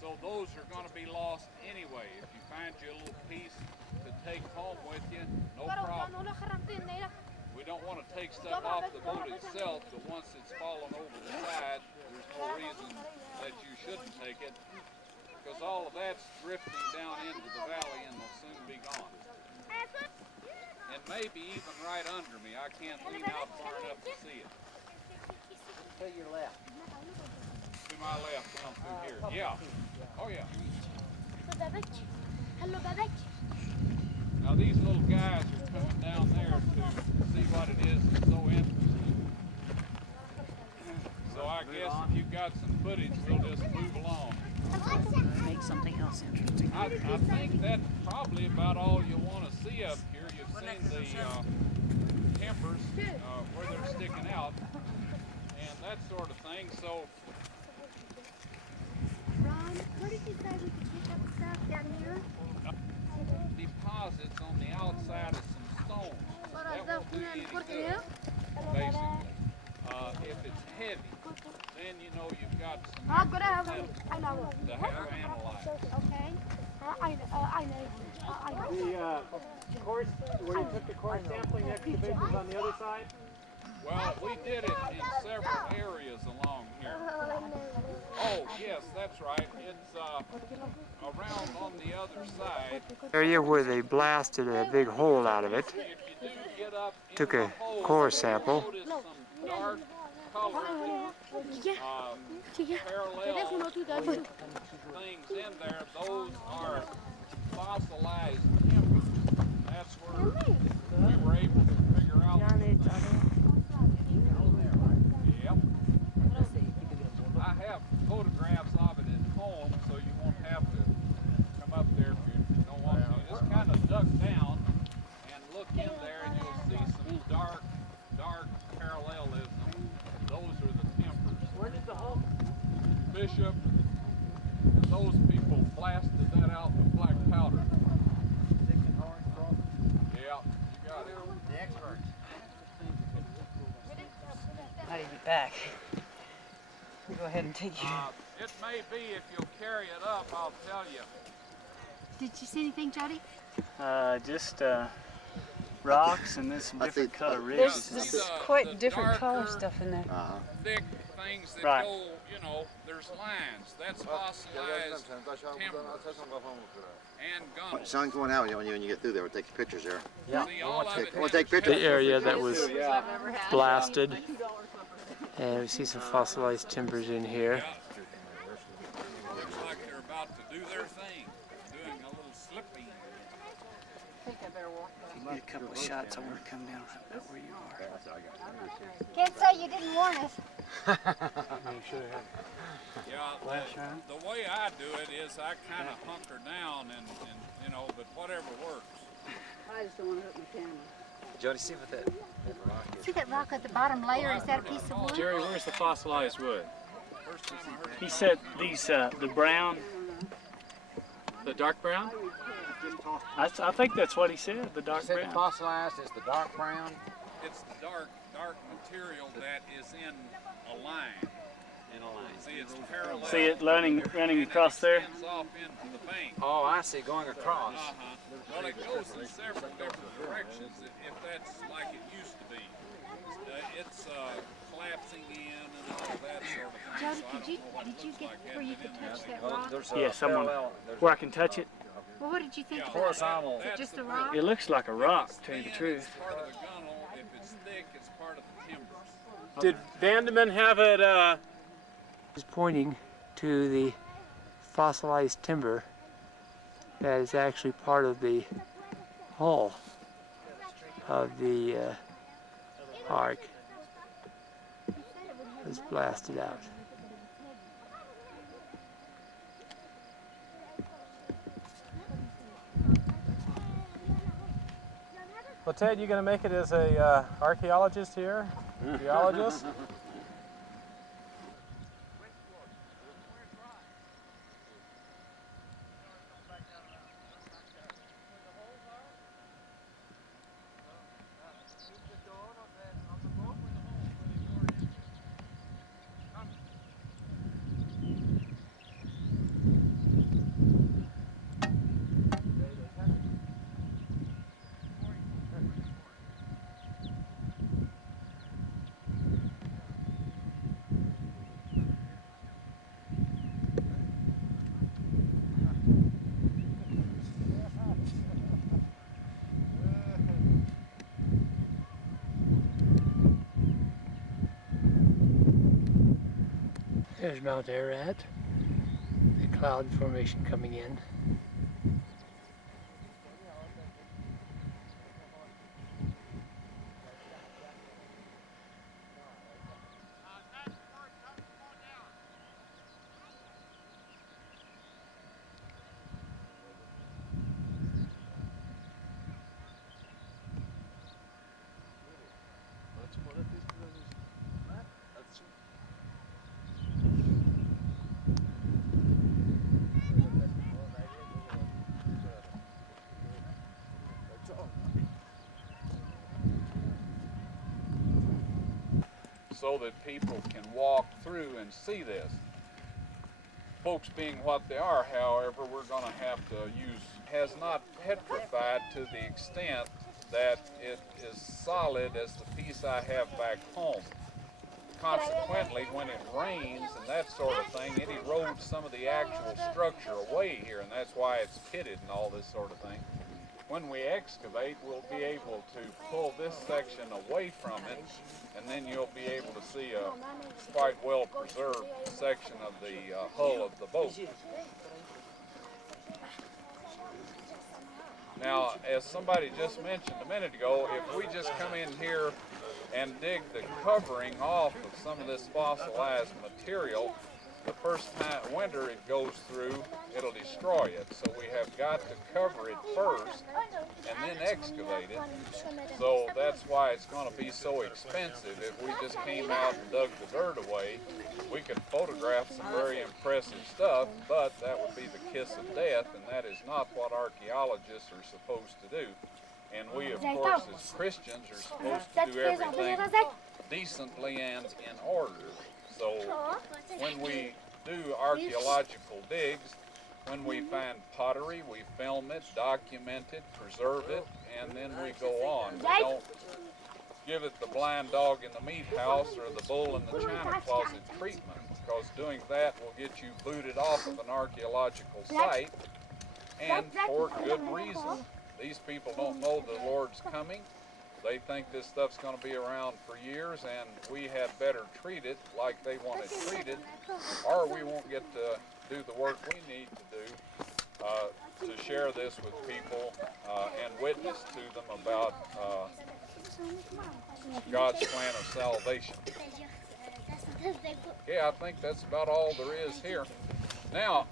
So those are going to be lost anyway. If you find you a little piece to take home with you, no problem. We don't want to take stuff off the boat itself, but once it's fallen over the side, there's no reason that you shouldn't take it, because all of that's drifting down into the valley and will soon be gone. And maybe even right under me. I can't lean out far enough to see it. To your left. To my left, down through here. Yeah. Oh yeah. Hello, Babette. Now these little guys are coming down there to see what it is that's so interesting. So I guess if you've got some footage, we'll just move along. Make something else interesting. I think that's probably about all you want to see up here. You've seen the timbers where they're sticking out and that sort of thing. So Ron, where did you say we could pick up stuff down here? deposits on the outside of some stones. That won't do you any good, basically. If it's heavy, then you know you've got some metal to have analyzed. Okay. I know. The course, where you took the course sampling excavations on the other side? Well, we did it in several areas along here. Oh, yes, that's right. It's around on the other side. Area where they blasted a big hole out of it. If you do get up in Took the a hole, core sample. notice some dark colored parallel things in there. Those are fossilized timber. That's where we were able to figure out. Yep. I have photographs of it at home, so you won't have to come up there if you don't want to. Just kind of duck down and look in there, and you'll see some dark parallelism. Those are the timbers. Where did the hole? Bishop, and those people blasted that out with black powder. Yeah, you got it. The experts. How do you get back? We'll go ahead and take you. It may be, if you'll carry it up, I'll tell you. Did you see anything, Jody? Just rocks and then some different color There's ridges. quite different color stuff in there. Thick things that Right. go, you know, there's lines. That's fossilized timber and gunnels. Sean, going out when you get through there, we'll take pictures there. See, all of it We'll take The pictures. area that was blasted. And we see some fossilized timbers in here. looks like they're about to do their thing, doing a little slipping. I think I better walk If you get a couple of shots, I want to come down about where you are. Can't say you didn't warn us. Yeah, the way I do it is I kind of hunker down and you know, but whatever works. I just don't want to hurt my camera. Jody, see what that rock is. See that rock at the bottom layer? Is that a piece of wood? Jerry, where's the fossilized wood? First time I heard He said these, the brown, The dark brown? I think that's what he said, the dark brown. Fossilized is the dark brown. it's the dark material that is in a line. In a line. See, it's parallel. See it running across there? And it extends off into the bank. Oh, I see, going across. Well, it goes in several different directions if that's like it used to be. It's collapsing in and all that sort of thing. did you get where you could touch that rock? Yeah, someone where I can touch it. Well, what did you think about Horizontal. it? Is it just a rock? It looks like a rock, to tell you the truth. Part of the gunnel, if it's thick, it's part of the timbers. Did Vandeman have it, Is pointing to the fossilized timber that is actually part of the hull of the Ark. It was blasted out. Well, Ted, you going to make it as a archaeologist here? Geologist? There's Mount Ararat, the cloud formation coming in. So that people can walk through and see this. Folks being what they are, however, we're going to have to use, has not petrified to the extent that it is solid as the piece I have back home. Consequently, when it rains and that sort of thing, it erodes some of the actual structure away here, and that's why it's pitted and all this sort of thing. When we excavate, we'll be able to pull this section away from it, and then you'll be able to see a quite well preserved section of the hull of the boat. Now, as somebody just mentioned a minute ago, if we just come in here and dig the covering off of some of this fossilized material, the first winter it goes through, it'll destroy it. So we have got to cover it first and then excavate it. So that's why it's going to be so expensive. If we just came out and dug the dirt away, we could photograph some very impressive stuff, but that would be the kiss of death, and that is not what archaeologists are supposed to do. And we, of course, as Christians, are supposed to do everything decently and in order. So when we do archaeological digs, when we find pottery, we film it, document it, preserve it, and then we go on. We don't give it the blind dog in the meat house or the bull in the china closet treatment, because doing that will get you booted off of an archaeological site, and for good reason. These people don't know the Lord's coming. They think this stuff's going to be around for years, and we had better treat it like they want it treated, or we won't get to do the work we need to do to share this with people and witness to them about God's plan of salvation. Yeah, I think that's about all there is here. Now,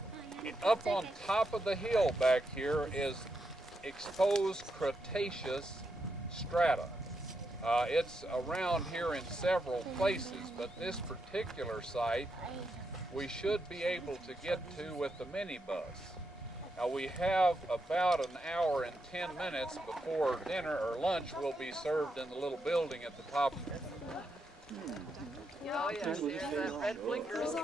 up on top of the hill back here is exposed Cretaceous strata. It's around here in several places, but this particular site we should be able to get to with the minibus. Now we have about an hour and 10 minutes before dinner or lunch will be served in the little building at the top. Oh yeah, see that red blinkers.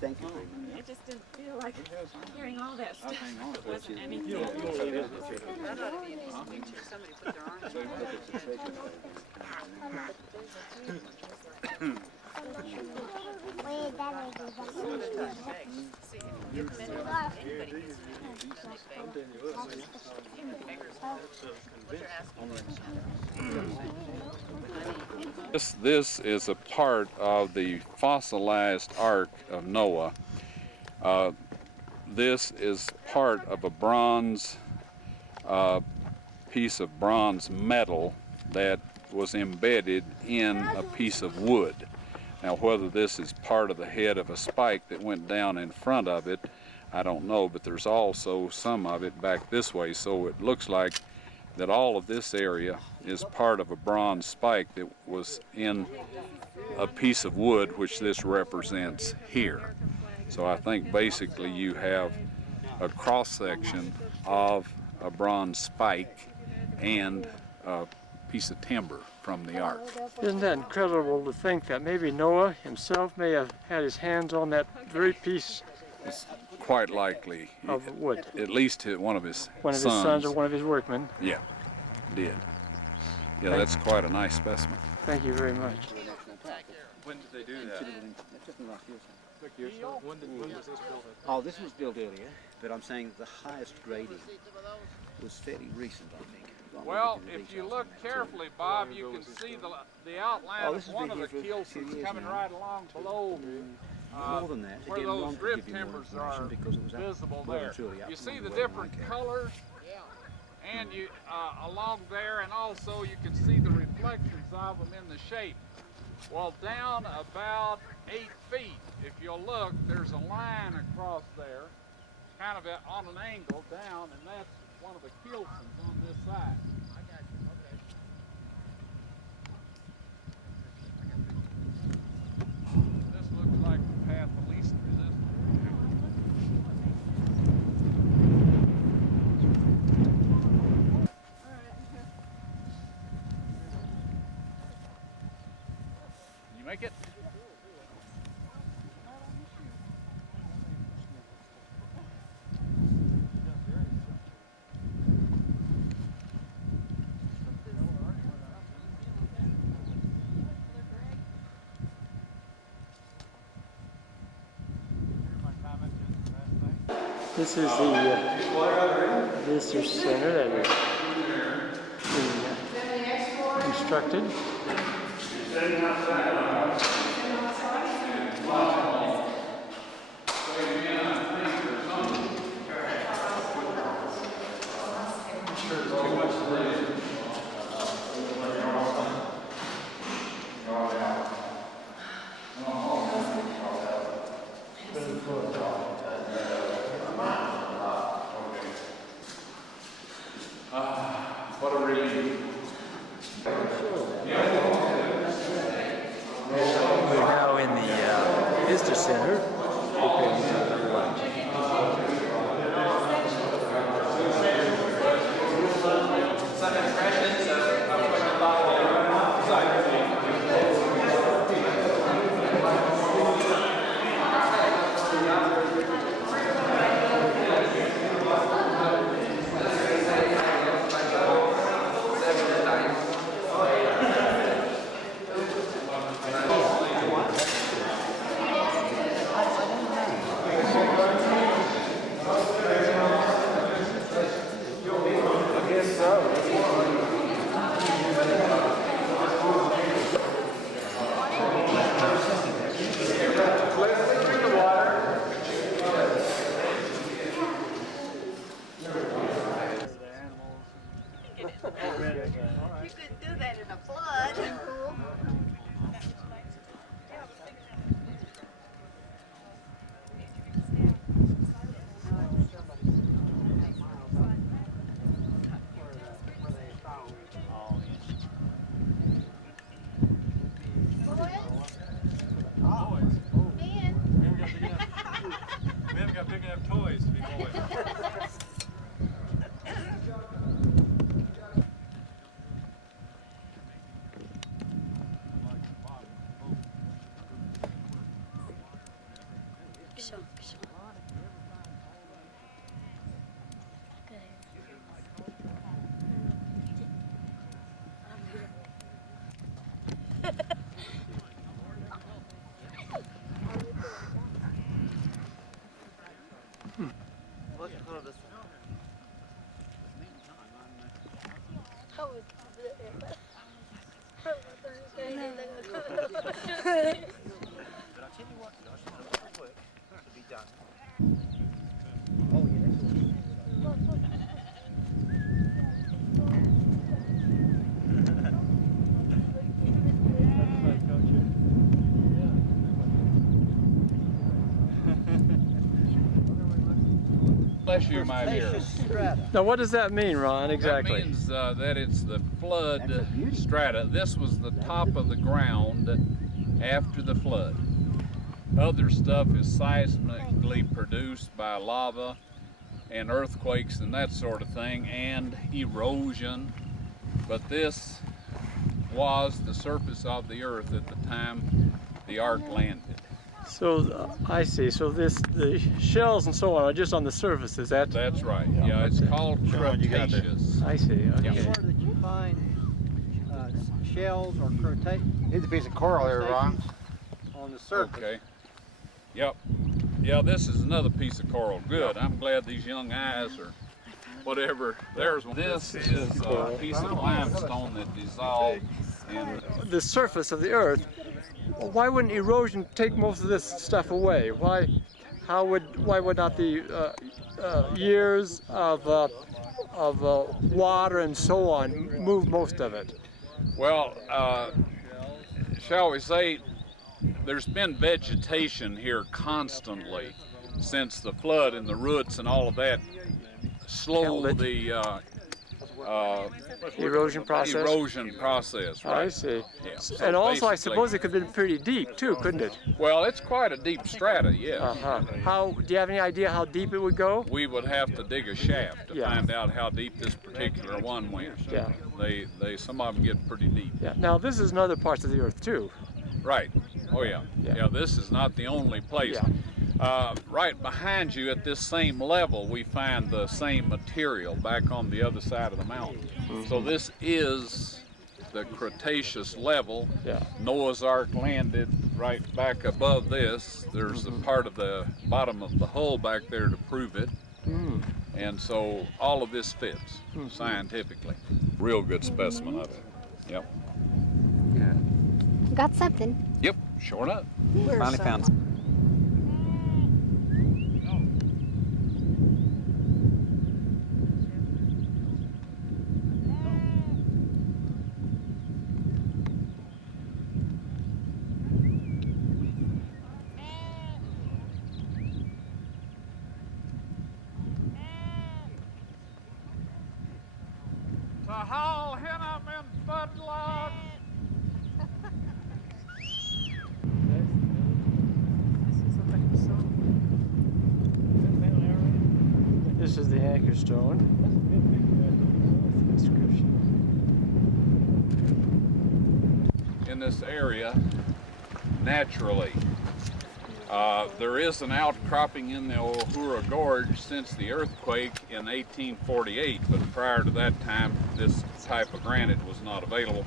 Thank you. It just didn't feel like hearing all that stuff. It wasn't anything. That ought to be an interesting picture. Somebody put their arms around it. This is a part of the fossilized Ark of Noah. This is part of a bronze piece of bronze metal that was embedded in a piece of wood. Now, whether this is part of the head of a spike that went down in front of it, I don't know, but there's also some of it back this way, so it looks like that all of this area is part of a bronze spike that was in a piece of wood, which this represents here. So I think basically you have a cross-section of a bronze spike and a piece of timber from the ark. Isn't that incredible to think that maybe Noah himself may have had his hands on that very piece? It's quite likely. Of wood. At least one of his One of his sons or one of his workmen. Yeah, did. Yeah, that's quite a nice specimen. Thank you very much. When did they do that? When was this built? Oh, this was built earlier, but I'm saying the highest grading was fairly recent, I think. Well, if you look carefully, Bob, you can see the outline of one of the keelson coming right along below more than that. where Again, those rib timbers are visible there. You see the different colors, and you along there, and also you can see the reflections of them in the shape. Well, down about 8 feet, if you'll look, there's a line across there, kind of on an angle down, and that's one of the keelsons on this side. I got you. Okay. This looks like the path of least resistance. You make it? This is the visitor center that is being constructed. What a relief. We're now in the visitor center, preparing for lunch. tell you what, Josh, it's a lot of work to be done. Oh, yeah. Bless you, my dear. Now, what does that mean, Ron, exactly? That means that it's the flood strata. This was the top of the ground after the flood. Other stuff is seismically produced by lava and earthquakes and that sort of thing, and erosion. But this was the surface of the earth at the time the Ark landed. So I see. So the shells and so on are just on the surface. Is that? That's right. Yeah, it's called Cretaceous. I see. Okay. Anywhere that you find shells or Cretaceous. Needs a piece of coral here, Ron. On the surface. Okay. Yep. Yeah, this is another piece of coral. Good. I'm glad these young eyes are whatever. There's one. This is a piece of limestone that dissolved in the surface of the earth. Why wouldn't erosion take most of this stuff away? Why would not the years of water and so on move most of it? Well, shall we say, there's been vegetation here constantly since the flood, and the roots and all of that slowed the erosion process. Erosion process, right? I see. Yeah. So And also, I suppose it could have been pretty deep too, couldn't it? Well, it's quite a deep strata, yes. How? Do you have any idea how deep it would go? We would have to dig a shaft to Yeah. find out how deep this particular one went. Yeah. Some of them get pretty deep. Yeah. Now this is in other parts of the earth too. Right. Oh yeah. Yeah. Yeah. This is not the only place. Yeah. Right behind you at this same level, we find the same material back on the other side of the mountain. So this is the Cretaceous level. Yeah. Noah's Ark landed right back above this. There's a part of the bottom of the hull back there to prove it. And so all of this fits scientifically. Real good specimen of it. Yep. Got something. Yep, sure enough. Finally found some. To haul him in floodlog. This is the anchor stone. In this area, naturally, there is an outcropping in the Uhura Gorge since the earthquake in 1848, but prior to that time, this type of granite was not available.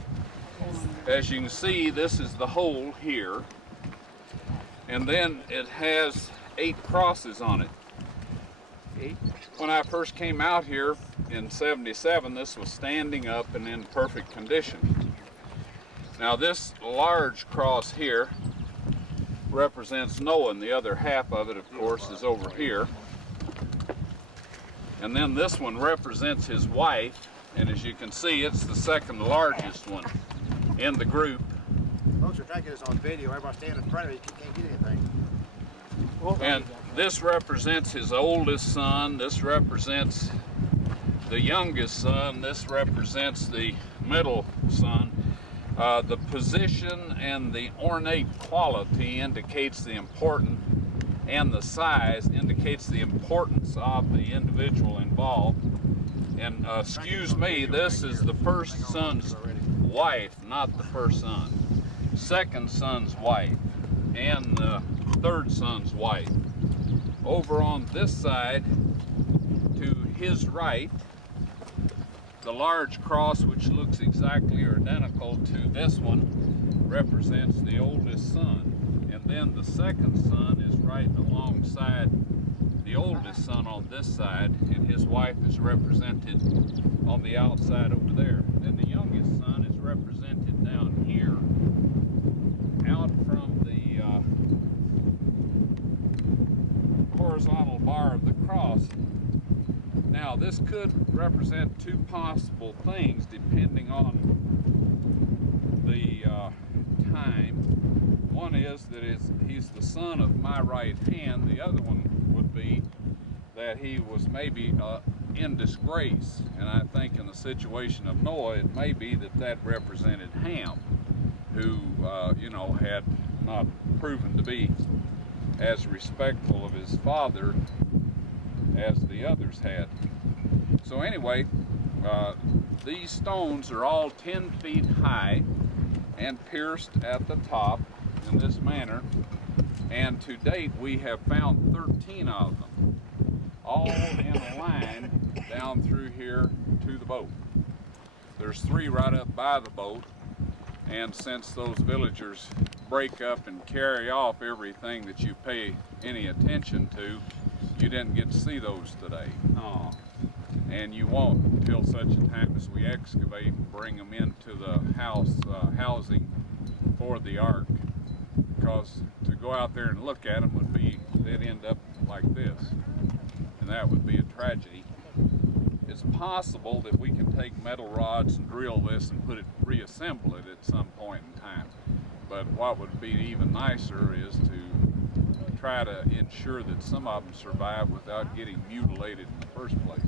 As you can see, this is the hole here, and then it has 8 crosses on it. When I first came out here in '77, this was standing up and in perfect condition. Now this large cross here represents Noah, and the other half of it, of course, is over here. And then this one represents his wife, and as you can see, it's the second largest one in the group. Folks are trying to get us on video. Everybody standing in front of you, you can't get anything. And this represents his oldest son, this represents the youngest son, this represents the middle son. The position and the ornate quality indicates the importance, and the size indicates the importance of the individual involved. And excuse me, this is the first son's wife, not the first son. Second son's wife, and the third son's wife. Over on this side, to his right, the large cross, which looks exactly identical to this one, represents the oldest son. And then the second son is right alongside the oldest son on this side, and his wife is represented on the outside over there. Then the youngest son is represented down here, Now this could represent two possible things depending on the time. One is that he's the son of my right hand. The other one would be that he was maybe in disgrace. And I think in the situation of Noah, it may be that that represented Ham, who, you know, had not proven to be as respectful of his father as the others had. So anyway, these stones are all 10 feet high and pierced at the top in this manner, and to date we have found 13 of them, all in a line down through here to the boat. There's 3 right up by the boat, and since those villagers break up and carry off everything that you pay any attention to, you didn't get to see those today. Oh. And you won't until such a time as we excavate and bring them into the housing for the Ark. Because to go out there and look at them would be, they'd end up like this. And that would be a tragedy. It's possible that we can take metal rods and drill this and reassemble it at some point in time. But what would be even nicer is to try to ensure that some of them survive without getting mutilated in the first place.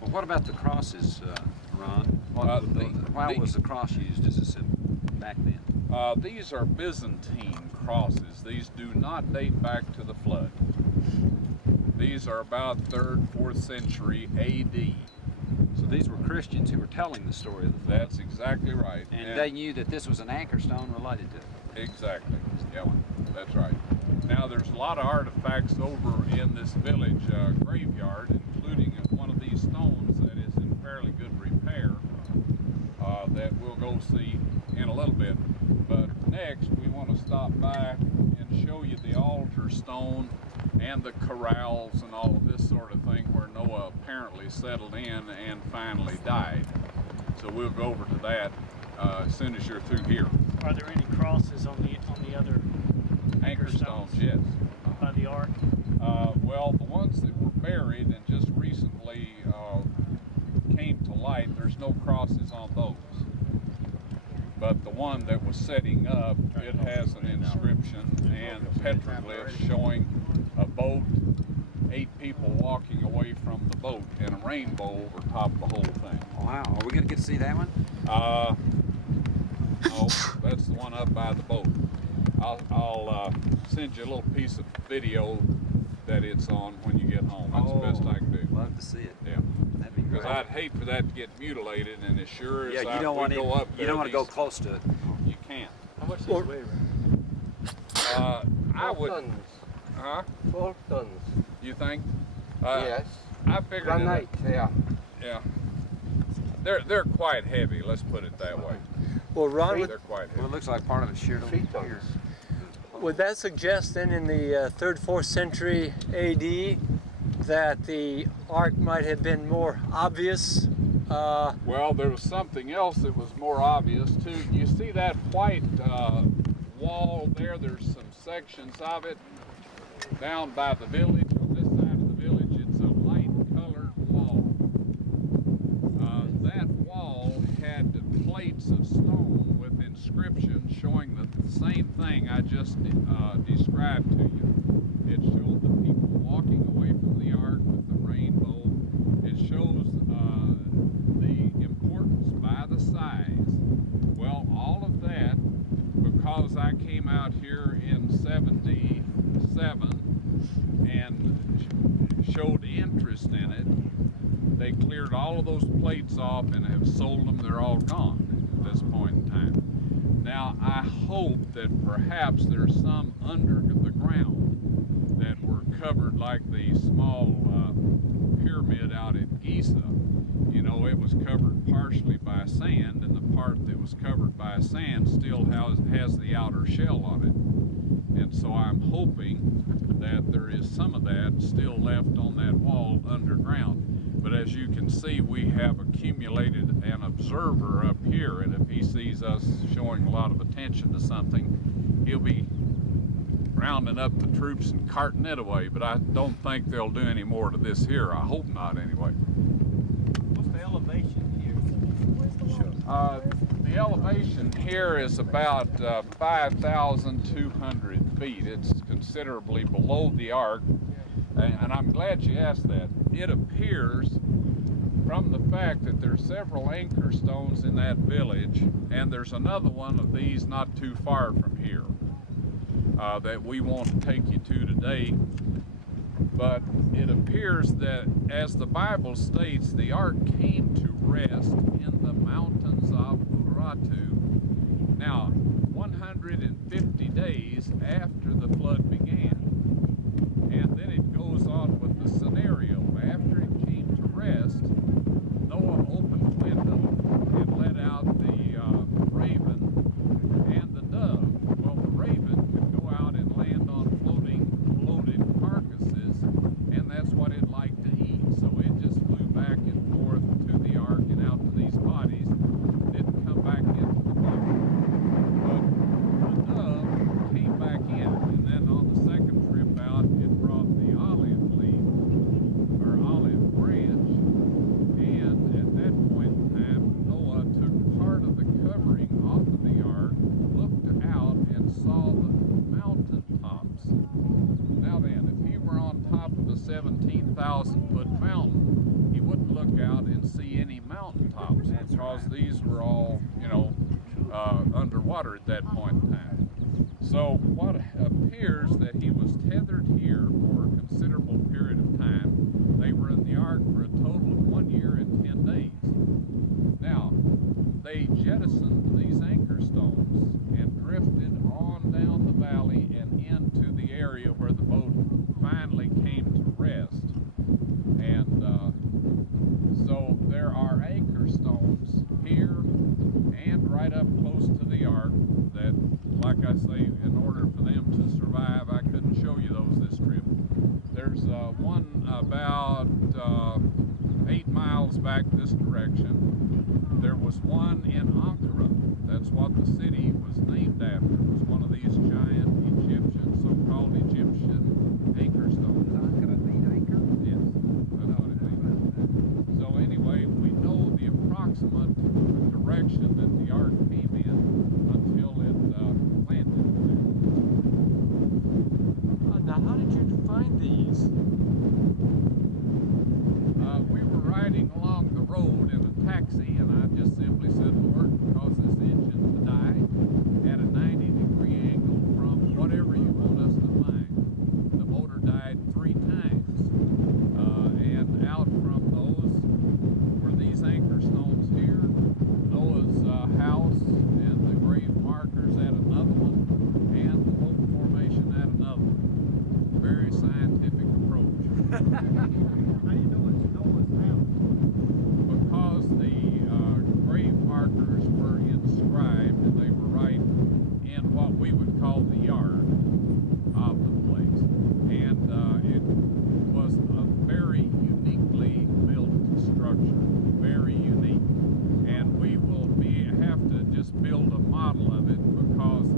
Well, what about the crosses, Ron? Why was the cross used as a symbol back then? These are Byzantine crosses. These do not date back to the flood. These are about 3rd, 4th century AD. So these were Christians who were telling the story of the flood. That's exactly right. And they knew that this was an anchor stone related to it. Exactly. Yeah, that's right. Now there's a lot of artifacts over in this village graveyard, including one of these stones that is in fairly good repair that we'll go see in a little bit. But next we want to stop by and show you the altar stone and the corrals and all of this sort of thing where Noah apparently settled in and finally died. So we'll go over to that as soon as you're through here. Are there any crosses on the other anchor stones? Yes. By the Ark? Well, the ones that were buried and just recently came to light, there's no crosses on those. But the one that was setting up, it has an inscription and petroglyphs showing a boat, 8 people walking away from the boat, and a rainbow over top of the whole thing. Wow, are we going to get to see that one? No, that's the one up by the boat. I'll send you a little piece of video that it's on when you get home. That's the best I can do. Love to see it. Yeah. That'd be great. Because I'd hate for that to get mutilated, and as sure as you don't want go up there, you don't want to go close to it. You can't. How much does it weigh, I would. Tons. Huh? 12 tons. You think? Yes. I figured Granite, yeah. Yeah. They're quite heavy. Let's put it that way. Well, Ron, They're quite heavy. Well, it looks like part of it's sheared over 3 tons. here. would that suggest then in the 3rd, 4th century AD that the Ark might have been more obvious? Well, there was something else that was more obvious too. You see that white wall there? There's some sections of it down by the village. On this side of the village, it's a light colored wall. That wall had plates of stone with inscriptions showing the same thing I just described to you. It showed the people walking away from the Ark with the rainbow. It shows the importance by the size. Well, all of that, because I came out here in 77 and showed interest in it, they cleared all of those plates off and have sold them. They're all gone at this point in time. Now, I hope that perhaps there's some under the ground that were covered like the small pyramid out at Giza. You know, it was covered partially by sand, and the part that was covered by sand still has the outer shell on it. And so I'm hoping that there is some of that still left on that wall underground. But as you can see, we have accumulated an observer up here, and if he sees us showing a lot of attention to something, he'll be rounding up the troops and carting it away, but I don't think they'll do any more to this here. I hope not, anyway. What's the elevation here? The elevation here is about 5,200 feet. It's considerably below the Ark, and I'm glad you asked that. It appears from the fact that there's several anchor stones in that village, and there's another one of these not too far from here that we want to take you to today. But it appears that, as the Bible states, the Ark came to rest in the mountains of Ararat. Now, 150 days after the flood began. And then it goes on with the scenario. After it came to rest, Noah opened the window and let out the raven and the dove. Well, the raven could go out and land on floated carcasses, and that's what it liked to eat. So it just flew back and forth to the Ark and out to these bodies. Didn't come back into the boat. But the dove came back in, and then on the second trip out, it brought the olive leaf, or olive branch, and at that point in time, Noah took part of the covering off of the Ark, looked out, and saw the mountain tops. Now then, if he were on top of a 17,000-foot mountain, he wouldn't look out and see any mountain tops, because these were all, underwater at that point in time. So what appears that he was tethered here for a considerable period of time. They were in the Ark for a total of 1 year and 10 days. Now, they jettisoned these anchor stones and drifted on down the valley and into the area where the boat finally came to rest. And so there are anchor stones here and right up close to the Ark that, like I say, in order for them to survive, I couldn't show you those this trip. There's one about 8 miles back this direction. There was one in Ankara. That's what the city was named after. It was one of these giant Egyptian, so-called Egyptian anchor stones. Ankara mean anchor? Yes, that's what it means. So anyway, we know the approximate direction that the Ark came in until it landed. Now, how did you find these? We were riding along the road in a taxi, and I just simply said, Lord, cause this engine to die at a 90-degree angle from whatever you want us to find. The motor died 3 times, and out from those were these anchor stones here, Noah's house, and the grave markers at another one, and the boat formation at another one. Very scientific approach. How do you know it's Noah's house? Because the grave markers were inscribed, and they were right in what we would call the yard of the place. And it was a very uniquely built structure, very unique. And we will have to just build a model of it, because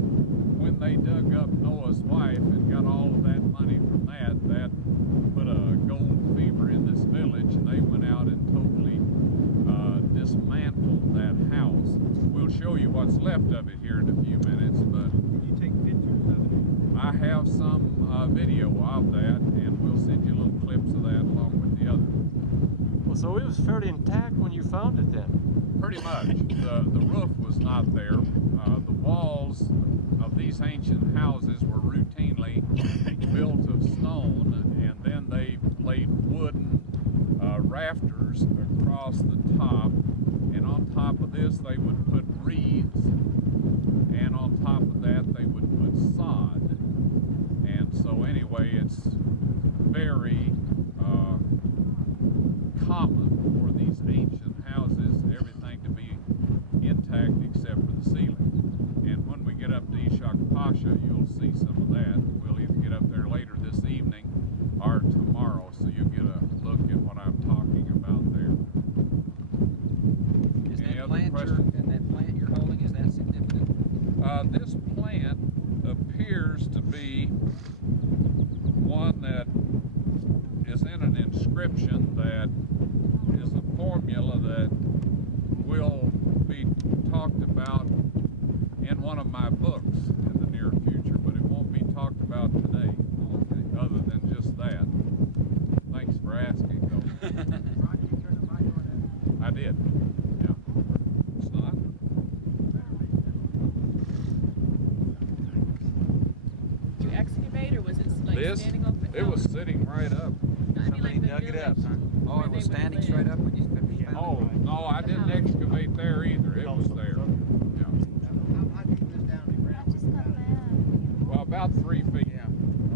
when they dug up Noah's wife and got all of that money from that put a gold fever in this village, and they went out and totally dismantled that house. We'll show you what's left of it here in a few minutes, but You take pictures of it? I have some video of that, and we'll send you little clips of that along with the other. Well, so it was fairly intact when you found it then? Pretty much. The roof was not there. The walls of these ancient houses were routinely built of stone, and then they laid wooden rafters across the top, and on top of this they would put reeds, and on top of that they would put sod. And so anyway, it's very common for these ancient houses, everything to be intact except for the ceiling. And when we get up to Ishak Pasha, you'll see some of that. We'll either get up there later this evening or tomorrow, so you'll get a look at what I'm talking about there. Is Any that other plant questions? that plant you're holding, is that significant? This plant appears to be one that is in an inscription that is a formula that will be talked about in one of my books in the near future, but it won't be talked about today, other than just that. Thanks for asking, though. I did. Yeah. It's not. Did you excavate, or was it like standing up? It was sitting right up. Somebody dug it up, huh? Oh, it was standing straight up when you found it? Oh, no, I didn't excavate there either. It was there. Yeah. How deep is down in the ground? Well, about 3 feet. Yeah.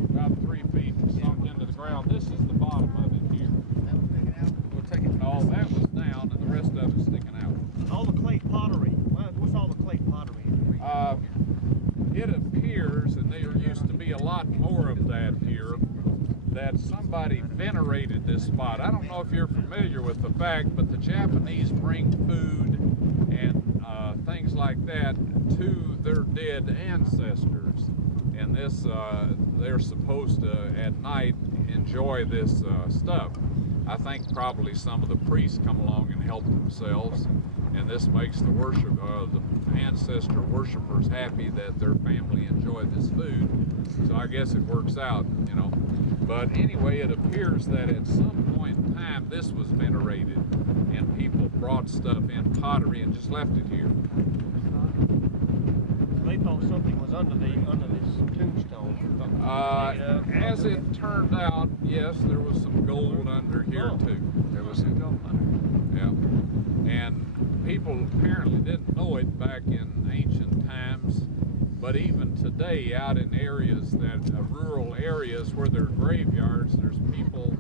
About 3 feet sunk into the ground. This is the bottom of it here. That was taken out? We'll take it. No, that was down, and the rest of it's sticking out. All the clay pottery. What's all the clay pottery? It appears, and there used to be a lot more of that here, that somebody venerated this spot. I don't know if you're familiar with the fact, but the Japanese bring food and things like that to their dead ancestors. And this, they're supposed to, at night, enjoy this stuff. I think probably some of the priests come along and help themselves, and this makes the the ancestor worshipers happy that their family enjoyed this food. So I guess it works out, you know. But anyway, it appears that at some point in time this was venerated, and people brought stuff in pottery and just left it here. They thought something was under this tombstone. As it turned out, yes, there was some gold under here too. There was some gold under. Yeah, and people apparently didn't know it back in ancient times, but even today, out in areas that rural areas where there are graveyards, there's people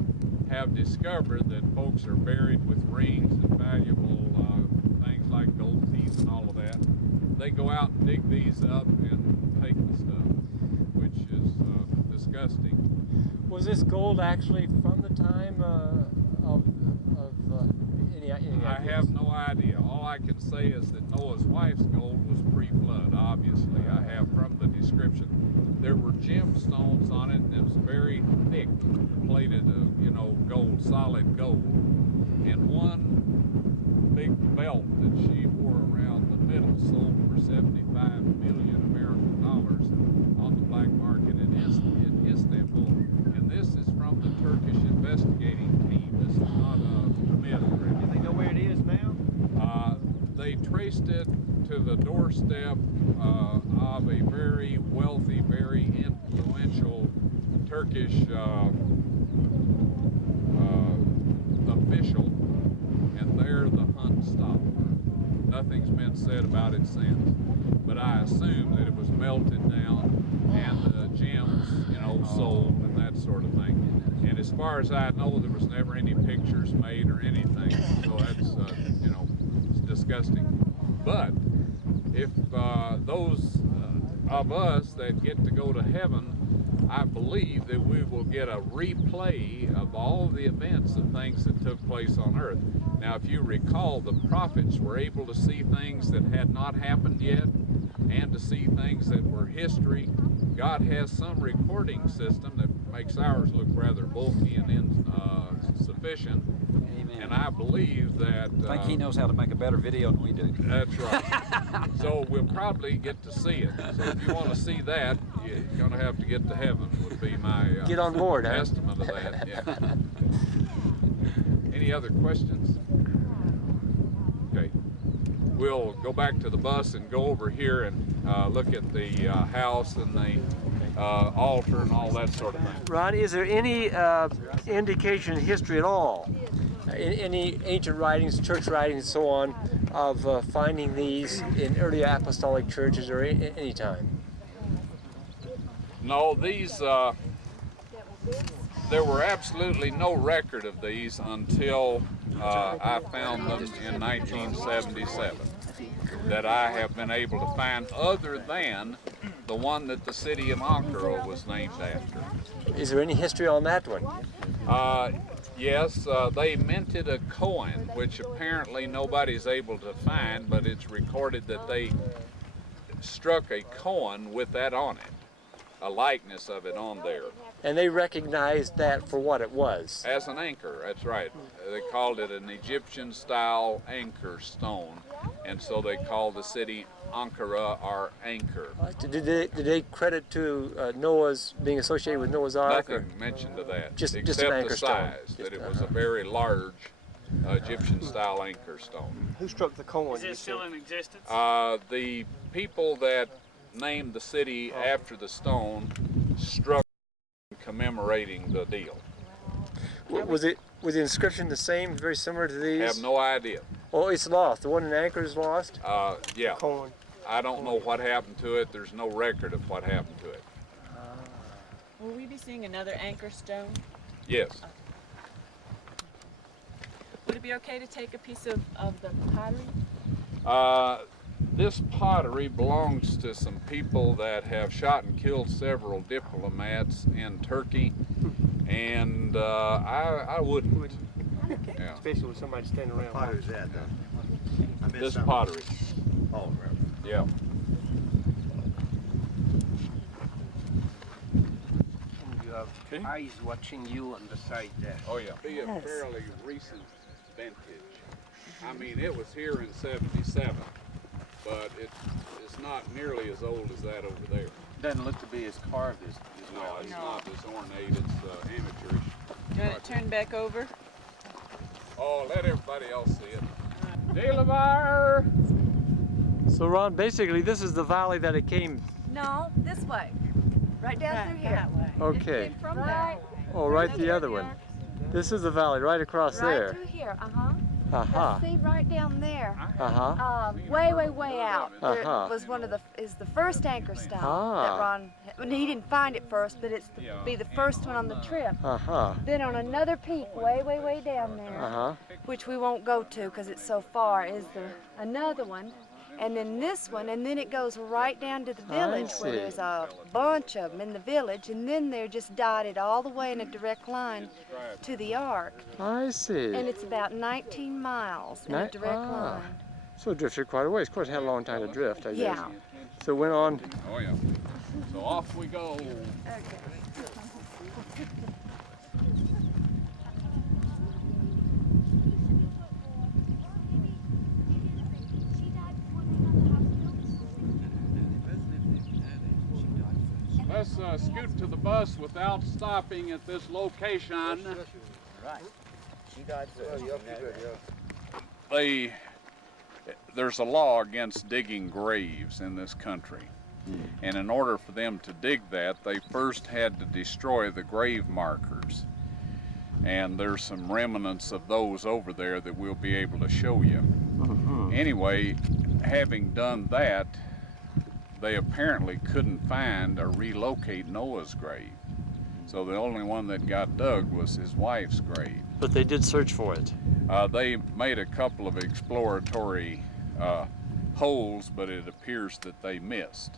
have discovered that folks are buried with rings and valuable things like gold teeth and all of that. They go out and dig these up and take the stuff, which is disgusting. Was this gold actually from the time of any I have no idea. All I can say is that Noah's wife's gold was pre-flood, obviously. I have from the description. There were gemstones on it, and it was very thick, plated, gold, solid gold. And one big belt that she wore around the middle sold for 75 million American dollars on the black market in Istanbul. And this is from the Turkish investigating team. This is not a myth. Do they know where it is now? They traced it to the doorstep of a very wealthy, very influential Turkish official, and there the hunt stopped. Nothing's been said about it since, but I assume that it was melted down and the gems, sold and that sort of thing. And as far as I know, there was never any pictures made or anything, so that's, it's disgusting. But if those of us that get to go to heaven, I believe that we will get a replay of all the events and things that took place on earth. Now, if you recall, the prophets were able to see things that had not happened yet and to see things that were history. God has some recording system that makes ours look rather bulky and insufficient. Amen. And I believe that... I think he knows how to make a better video than we do. That's right. So we'll probably get to see it. So if you want to see that, you're going to have to get to heaven, would be my get on board, estimate of that. Yeah. Any other questions? Okay. We'll go back to the bus and go over here and look at the house and the altar and all that sort of thing. Ron, is there any indication in history at all, in any ancient writings, church writings, and so on, of finding these in early apostolic churches or any time? No, these, there were absolutely no record of these until I found them in 1977, that I have been able to find, other than the one that the city of Ankara was named after. Is there any history on that one? Yes, they minted a coin, which apparently nobody's able to find, but it's recorded that they struck a coin with that on it. a likeness of it on there. And they recognized that for what it was. As an anchor, that's right. They called it an Egyptian-style anchor stone, and so they called the city Ankara, or anchor. Did they credit to Noah's being associated with Noah's Ark? Nothing mentioned of that, just except an anchor the size, that it was a very large Egyptian-style anchor stone. Who struck the coin? Is it still in existence? The people that named the city after the stone struck commemorating the deal. Was the inscription the same, very similar to these? I have no idea. Oh, it's lost. The one in Anchor is lost? Yeah. Coin. I don't know what happened to it. There's no record of what happened to it. Will we be seeing another anchor stone? Yes. Would it be okay to take a piece of the pottery? This pottery belongs to some people that have shot and killed several diplomats in Turkey, and I wouldn't. Yeah. Especially with somebody standing around. What pottery is that, though? This pottery. Oh, right. Yeah. You have eyes watching you on the side there. Oh yeah. Be a fairly recent vintage. I mean, it was here in '77, but it's not nearly as old as that over there. Doesn't look to be as carved as No, well. it's not as ornate. It's amateurish. You want it turned back over? Oh, let everybody else see it. Delavar! So Ron, basically this is the valley that it came. No, this way. Right down through here. Okay. From right. Oh, right the other one. This is the valley right across there. Right through here, uh-huh. Uh-huh. See, right down there. Uh-huh. Way, way, way out. There Uh-huh. was the first anchor stone Ah. that Ron, well, he didn't find it first, but it's be the first one on the trip. Uh-huh. Then on another peak, way, way, way down there, Uh-huh. which we won't go to because it's so far, is another one. And then this one, and then it goes right down to the village where see. there's a bunch of them in the village, and then they're just dotted all the way in a direct line to the Ark. I see. And it's about 19 miles in a direct line. So it drifted quite a ways. Of course, it had a long time to drift, I guess. Yeah. So it went on. Oh yeah. So off we go. Let's scoot to the bus without stopping at this location. Right. She died first. There's a law against digging graves in this country. And in order for them to dig that, they first had to destroy the grave markers. And there's some remnants of those over there that we'll be able to show you. Anyway, having done that, they apparently couldn't find or relocate Noah's grave. So the only one that got dug was his wife's grave. But they did search for it. They made a couple of exploratory holes, but it appears that they missed.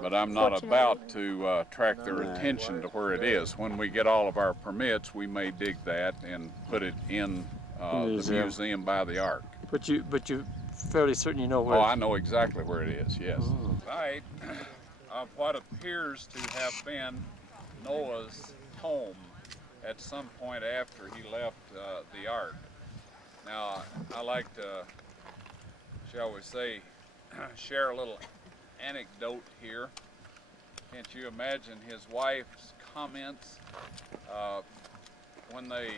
But I'm not about to track their attention to where it is. When we get all of our permits, we may dig that and put it in the museum by the Ark. But you fairly certain you know where. Oh, I know exactly where it is, yes. Site of what appears to have been Noah's home at some point after he left the Ark. Now, I like to, shall we say, share a little anecdote here. Can't you imagine his wife's comments when they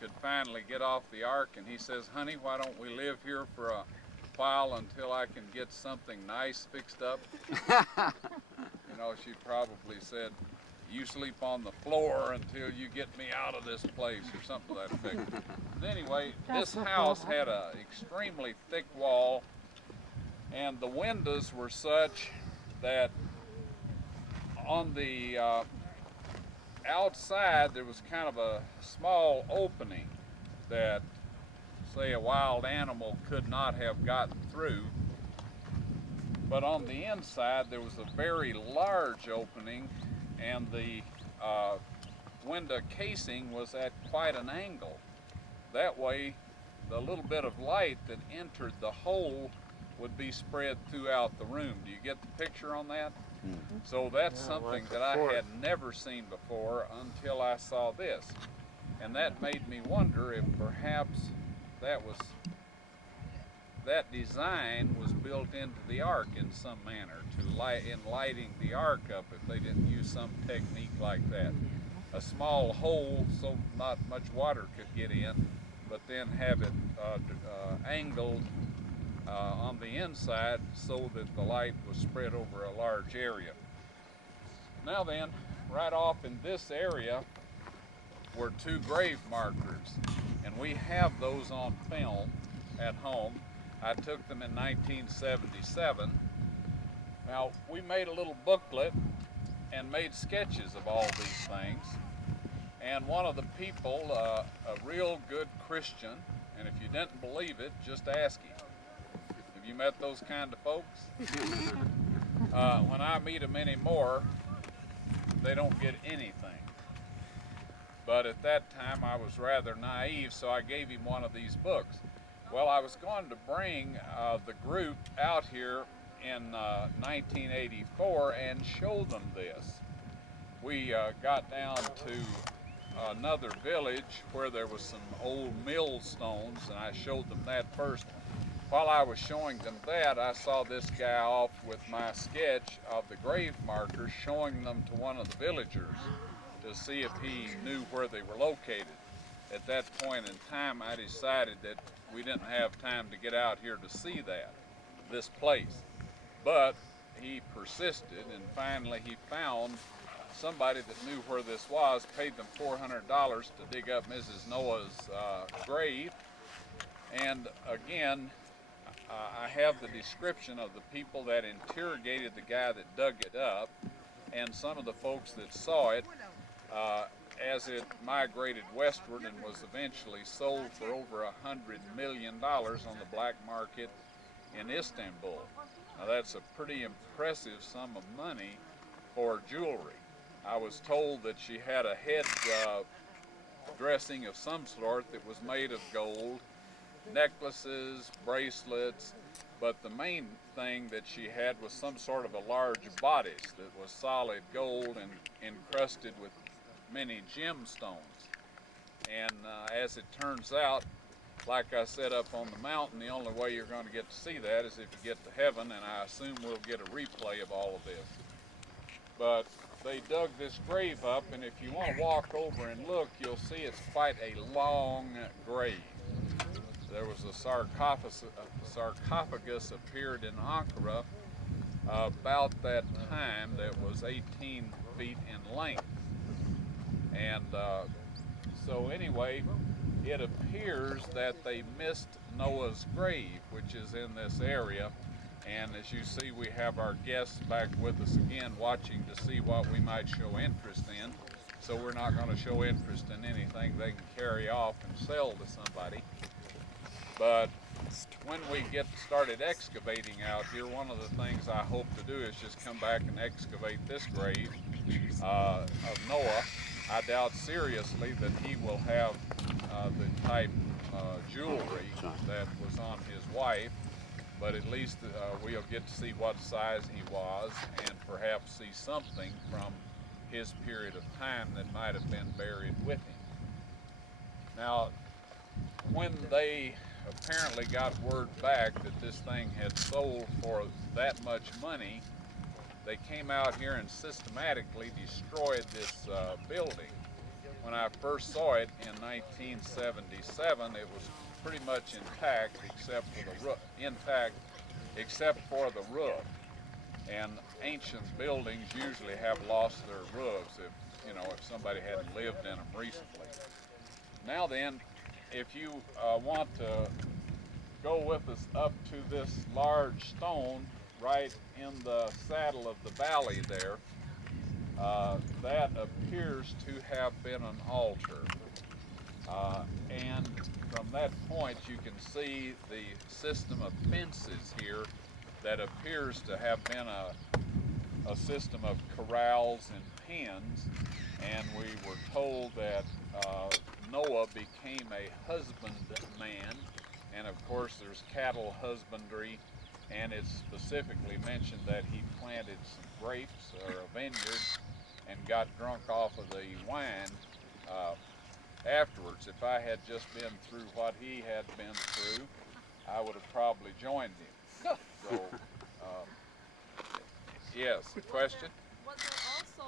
could finally get off the Ark, and he says, "Honey, why don't we live here for a while until I can get something nice fixed up?" You know, she probably said, "You sleep on the floor until you get me out of this place," or something to that effect. But anyway, this house had an extremely thick wall, and the windows were such that on the outside there was kind of a small opening that, say, a wild animal could not have gotten through. But on the inside there was a very large opening, and the window casing was at quite an angle. That way the little bit of light that entered the hole would be spread throughout the room. Do you get the picture on that? So that's Yeah, something like that I before. had never seen before until I saw this. And that made me wonder if perhaps that design was built into the ark in some manner in lighting the ark up, if they didn't use some technique like that. A small hole so not much water could get in, but then have it angled on the inside so that the light was spread over a large area. Now then, right off in this area were 2 grave markers, and we have those on film at home. I took them in 1977. Now, we made a little booklet and made sketches of all these things, and one of the people, a real good Christian, and if you didn't believe it, just ask him. Have you met those kind of folks? When I meet them anymore, they don't get anything. But at that time I was rather naive, so I gave him one of these books. Well, I was going to bring the group out here in 1984 and show them this. We got down to another village where there was some old millstones, and I showed them that first. While I was showing them that, I saw this guy off with my sketch of the grave markers, showing them to one of the villagers to see if he knew where they were located. At that point in time, I decided that we didn't have time to get out here to see this place. But he persisted, and finally he found somebody that knew where this was, paid them $400 to dig up Mrs. Noah's grave. And again, I have the description of the people that interrogated the guy that dug it up, and some of the folks that saw it as it migrated westward and was eventually sold for over $100 million on the black market in Istanbul. Now that's a pretty impressive sum of money for jewelry. I was told that she had a head dressing of some sort that was made of gold, necklaces, bracelets, but the main thing that she had was some sort of a large bodice that was solid gold and encrusted with many gemstones. And as it turns out, like I said up on the mountain, the only way you're going to get to see that is if you get to heaven, and I assume we'll get a replay of all of this. But they dug this grave up, and if you want to walk over and look, you'll see it's quite a long grave. There was a sarcophagus appeared in Ankara about that time that was 18 feet in length. And so anyway, it appears that they missed Noah's grave, which is in this area. And as you see, we have our guests back with us again, watching to see what we might show interest in. So we're not going to show interest in anything they can carry off and sell to somebody. But when we get started excavating out here, one of the things I hope to do is just come back and excavate this grave of Noah. I doubt seriously that he will have the type jewelry that was on his wife, but at least we'll get to see what size he was and perhaps see something from his period of time that might have been buried with him. Now, when they apparently got word back that this thing had sold for that much money, they came out here and systematically destroyed this building. When I first saw it in 1977, it was pretty much intact except for the roof. And ancient buildings usually have lost their roofs if somebody hadn't lived in them recently. Now then, if you want to go with us up to this large stone right in the saddle of the valley there, that appears to have been an altar. And from that point you can see the system of fences here that appears to have been a system of corrals and pens. And we were told that Noah became a husbandman, and of course there's cattle husbandry and it specifically mentioned that he planted some grapes or a vineyard and got drunk off of the wine afterwards. If I had just been through what he had been through, I would have probably joined him. So, yes, question? Was there also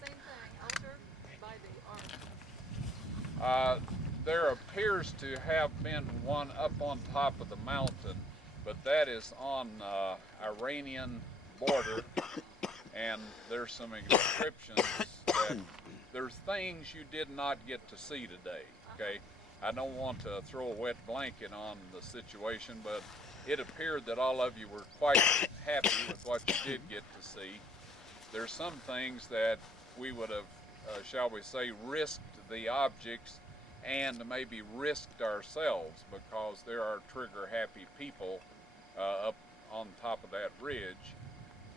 same thing, altar by the ark? There appears to have been one up on top of the mountain, but that is on Iranian border, and there's some inscriptions that there's things you did not get to see today, okay? I don't want to throw a wet blanket on the situation, but it appeared that all of you were quite happy with what you did get to see. There's some things that we would have, shall we say, risked the objects and maybe risked ourselves, because there are trigger-happy people up on top of that ridge,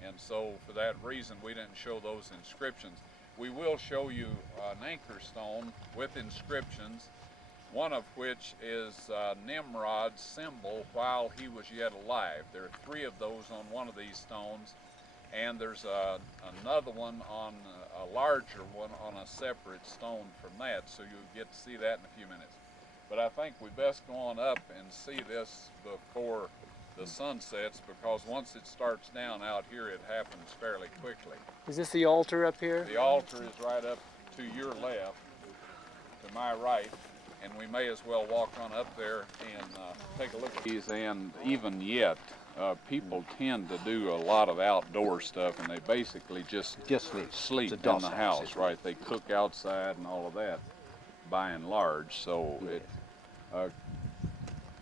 and so for that reason we didn't show those inscriptions. We will show you an anchor stone with inscriptions, one of which is Nimrod's symbol while he was yet alive. There are 3 of those on one of these stones, and there's another one on a larger one on a separate stone from that, so you'll get to see that in a few minutes. But I think we best go on up and see this before the sun sets, because once it starts down out here, it happens fairly quickly. Is this the altar up here? The altar is right up to your left, to my right, and we may as well walk on up there and take a look at these. And even yet, people tend to do a lot of outdoor stuff, and they basically just sleep in the house, right? They cook outside and all of that, by and large. So it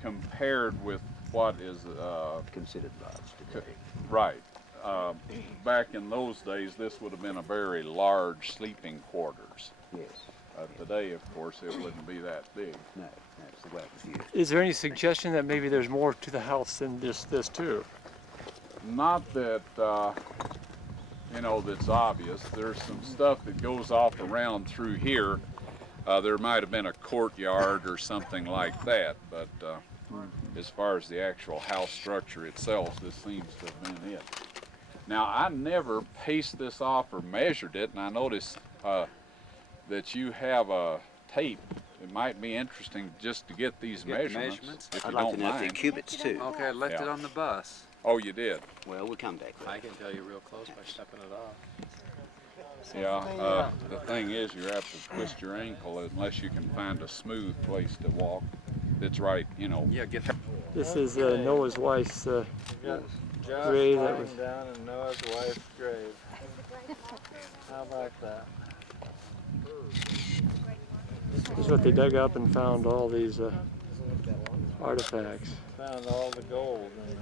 compared with what is considered large today. Right. Back in those days, this would have been a very large sleeping quarters. Yes. Today, of course, it wouldn't be that big. No, that's the way it was used. Is there any suggestion that maybe there's more to the house than just this too? Not that, you know, that's obvious. There's some stuff that goes off around through here. There might have been a courtyard or something like that, but as far as the actual house structure itself, this seems to have been it. Now, I never paced this off or measured it, and I noticed that you have a tape. It might be interesting just to get these measurements, if you don't mind. The cubits too. Okay, I left it on the bus. Oh, you did? Well, we'll come back. I can tell you real close by stepping it off. Yeah, the thing is, you have to twist your ankle unless you can find a smooth place to walk that's right, you know. Yeah, get This is Noah's wife's Josh grave that was... lying down in Noah's wife's grave. How about that? This is what they dug up and found all these artifacts. Found all the gold in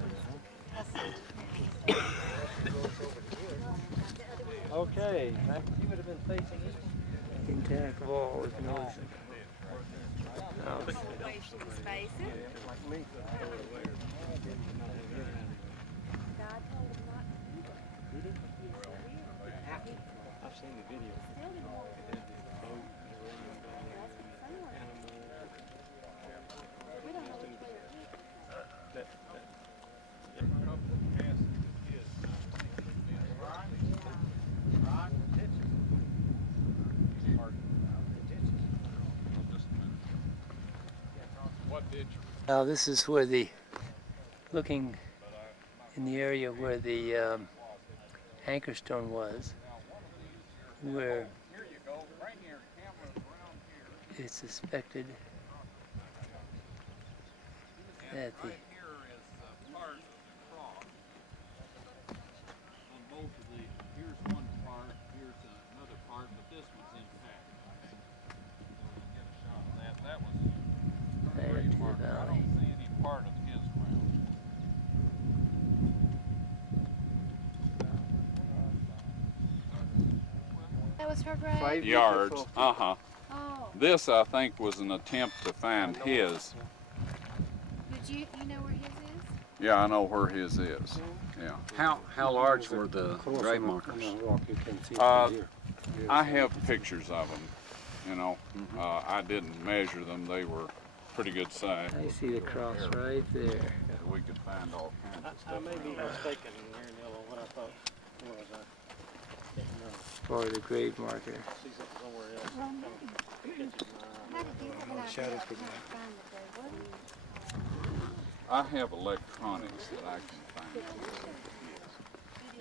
there. Okay, you would have been facing it. Intact wall with no... I've seen the video. Now this is where the, looking in the area where the anchor stone was, where it's suspected that the valley. That was her grave? 5 yards, Oh. This, I think, was an attempt to find his. Did you know where his is? Yeah, I know where his is. Yeah. How large were the grave markers? I have pictures of them. You know, I didn't measure them. They were pretty good size. I see the cross right there. We could find all kinds of stuff. I may be around there. mistaken here, Neil, on what I thought was. For the grave marker. See something somewhere else. Shadows I have electronics that I can find out.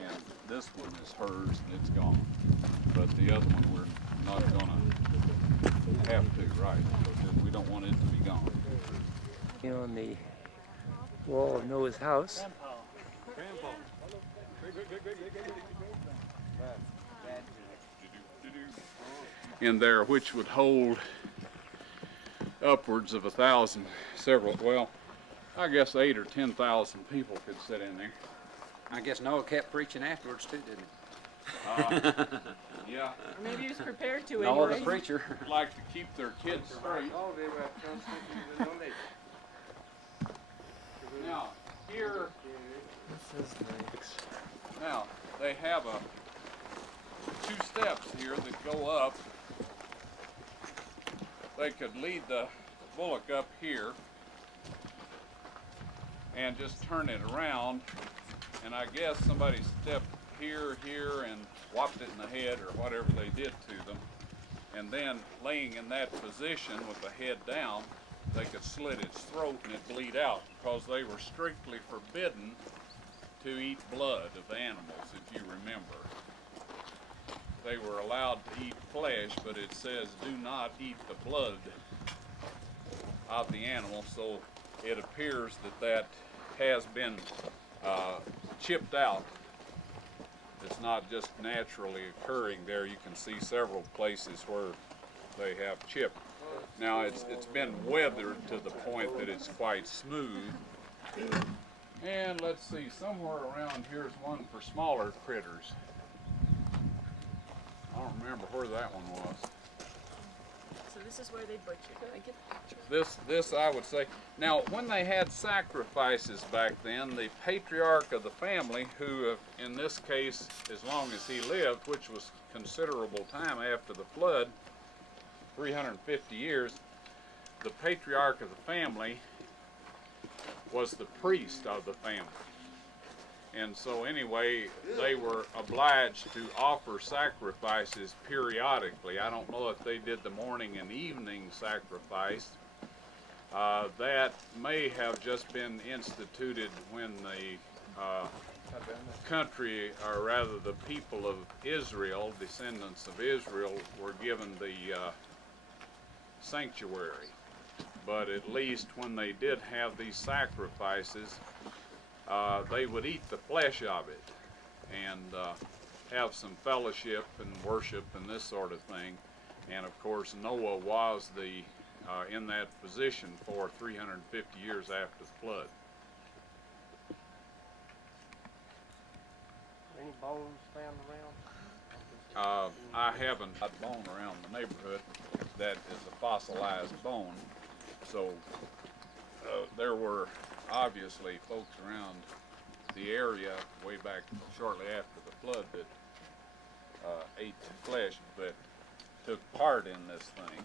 Yes. And this one is hers and it's gone. But the other one we're not gonna have to, right? Because we don't want it to be gone. On the wall of Noah's house. Grandpa. In there, which would hold upwards of 1,000, well, I guess 8,000 or 10,000 people could sit in there. I guess Noah kept preaching afterwards too, didn't he? Yeah. Or maybe he was prepared to Noah the anyway. preacher. Like to keep their kids straight. Now, here, now, they have two steps here that go up. They could lead the bullock up here and just turn it around, and I guess somebody stepped here, and whopped it in the head or whatever they did to them, and then laying in that position with the head down, they could slit its throat and it bleed out, because they were strictly forbidden to eat blood of animals, if you remember. They were allowed to eat flesh, but it says do not eat the blood of the animal, so it appears that has been chipped out. It's not just naturally occurring there. You can see several places where they have chipped. Now it's been weathered to the point that it's quite smooth. And let's see, somewhere around here's one for smaller critters. I don't remember where that one was. So this is where they butchered. Did I get the picture? This I would say. Now, when they had sacrifices back then, the patriarch of the family, who in this case, as long as he lived, which was considerable time after the flood, 350 years, the patriarch of the family was the priest of the family. And so anyway, they were obliged to offer sacrifices periodically. I don't know if they did the morning and evening sacrifice. That may have just been instituted when the country, or rather the people of Israel, descendants of Israel, were given the sanctuary. But at least when they did have these sacrifices, they would eat the flesh of it and have some fellowship and worship and this sort of thing. And of course, Noah was in that position for 350 years after the flood. Any bones found around? I haven't had a bone around the neighborhood that is a fossilized bone. So there were obviously folks around the area way back shortly after the flood that ate the flesh, that took part in this thing.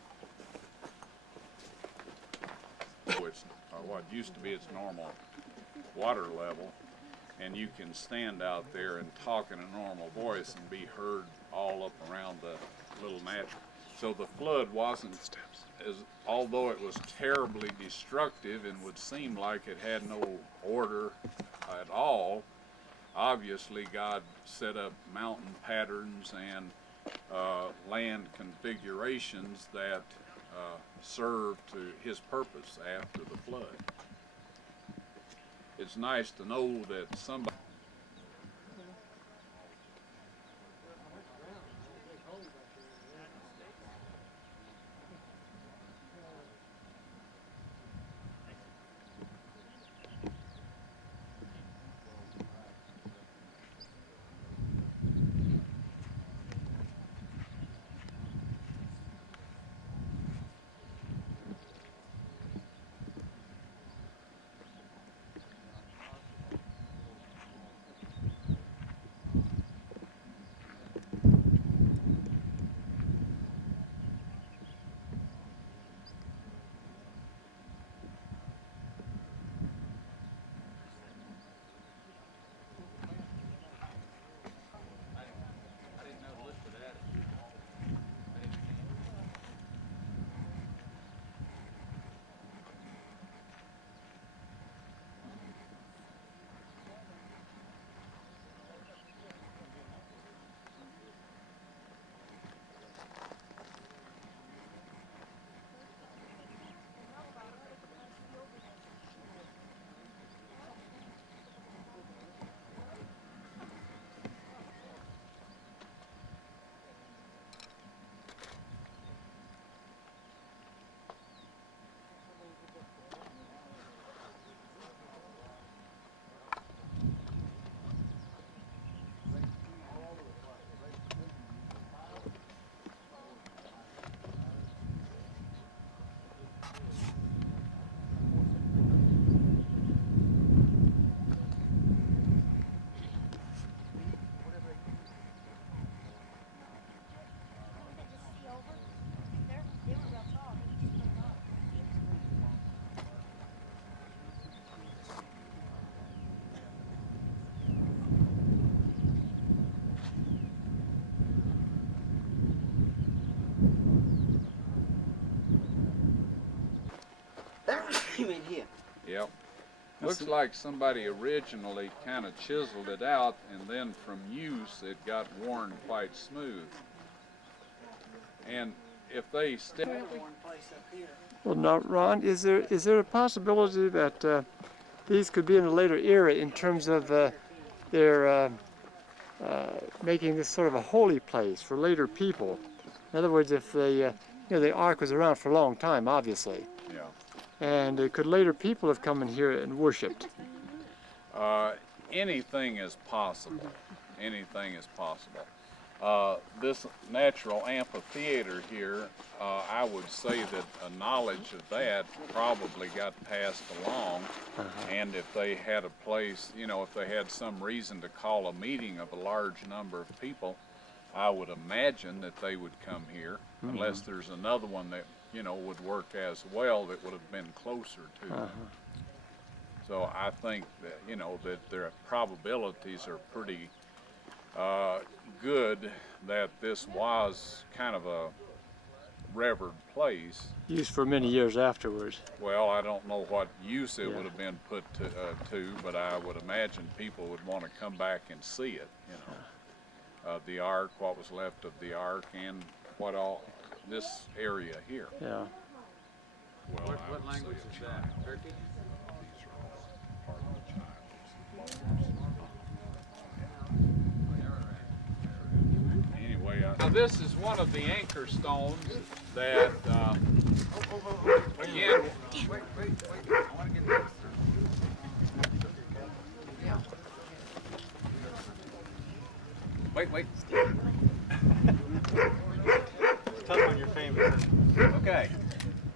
It's what used to be its normal water level, and you can stand out there and talk in a normal voice and be heard all up around the little mattress. So the flood wasn't, although it was terribly destructive and would seem like it had no order at all, obviously God set up mountain patterns and land configurations that served to his purpose after the flood. It's nice to know that somebody You mean here? Yep. Looks like somebody originally kind of chiseled it out, and then from use it got worn quite smooth. And if they still... Well, now, Ron, is there a possibility that these could be in a later era in terms of their making this sort of a holy place for later people? In other words, if the Ark was around for a long time, obviously. Yeah. And could later people have come in here and worshipped? Anything is possible. Anything is possible. This natural amphitheater here, I would say that a knowledge of that probably got passed along. And if they had a place, if they had some reason to call a meeting of a large number of people, I would imagine that they would come here, unless there's another one that, would work as well that would have been closer to them. So I think that, that their probabilities are pretty good that this was kind of a revered place. Used for many years afterwards. Well, I don't know what use it would have been put to, but I would imagine people would want to come back and see it, the Ark, what was left of the Ark, and what all, this area here. Yeah. Well, what language is that? Turkey? Anyway, now this is one of the anchor stones that, again, wait, I want to get this. Wait. Tough on your famous. Okay.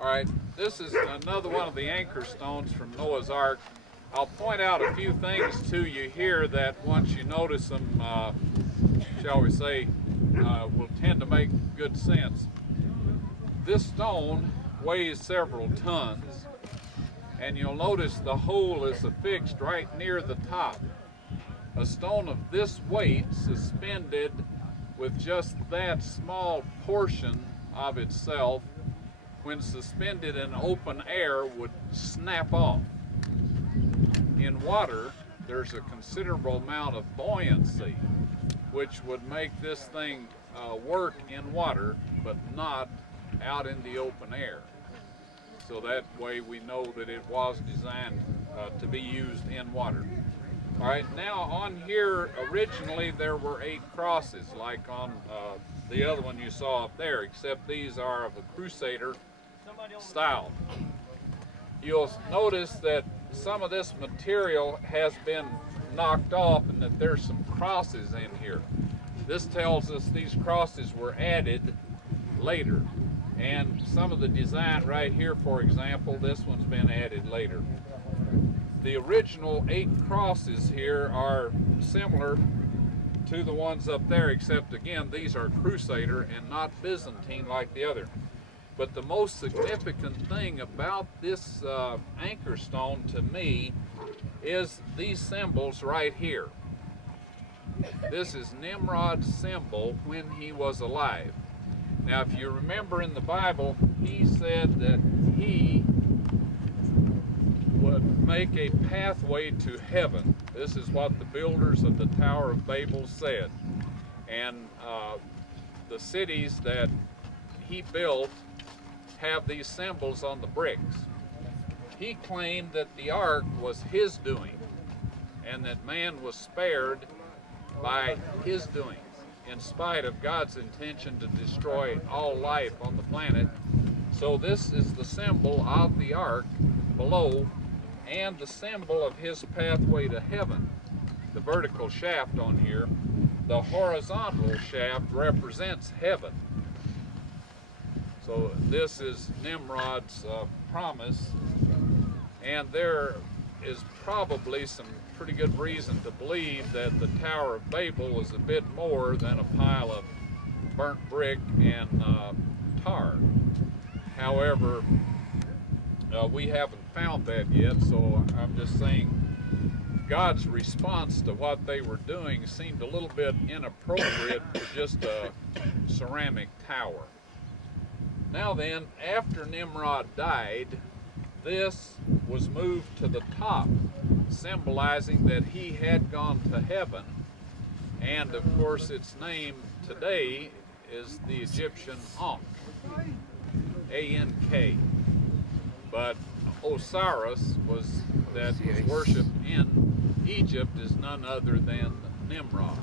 All right. This is another one of the anchor stones from Noah's Ark. I'll point out a few things to you here that once you notice them, shall we say, will tend to make good sense. This stone weighs several tons, and you'll notice the hole is affixed right near the top. A stone of this weight suspended with just that small portion of itself, when suspended in open air, would snap off. In water, there's a considerable amount of buoyancy, which would make this thing work in water, but not out in the open air. So that way we know that it was designed to be used in water. All right, now on here, originally there were 8 crosses, like on the other one you saw up there, except these are of a crusader style. You'll notice that some of this material has been knocked off and that there's some crosses in here. This tells us these crosses were added later. And some of the design right here, for example, this one's been added later. The original 8 crosses here are similar to the ones up there, except again, these are Crusader and not Byzantine like the other. But the most significant thing about this anchor stone to me is these symbols right here. This is Nimrod's symbol when he was alive. Now, if you remember in the Bible, he said that he would make a pathway to heaven. This is what the builders of the Tower of Babel said. And the cities that he built have these symbols on the bricks. He claimed that the ark was his doing, and that man was spared by his doing, in spite of God's intention to destroy all life on the planet. So this is the symbol of the ark below, and the symbol of his pathway to heaven. The vertical shaft on here, the horizontal shaft represents heaven. So this is Nimrod's promise, and there is probably some pretty good reason to believe that the Tower of Babel was a bit more than a pile of burnt brick and tar. However, we haven't found that yet, so I'm just saying God's response to what they were doing seemed a little bit inappropriate for just a ceramic tower. Now then, after Nimrod died, this was moved to the top, symbolizing that he had gone to heaven. And of course its name today is the Egyptian Ankh, A-N-K. But Osiris that was worshipped in Egypt is none other than Nimrod.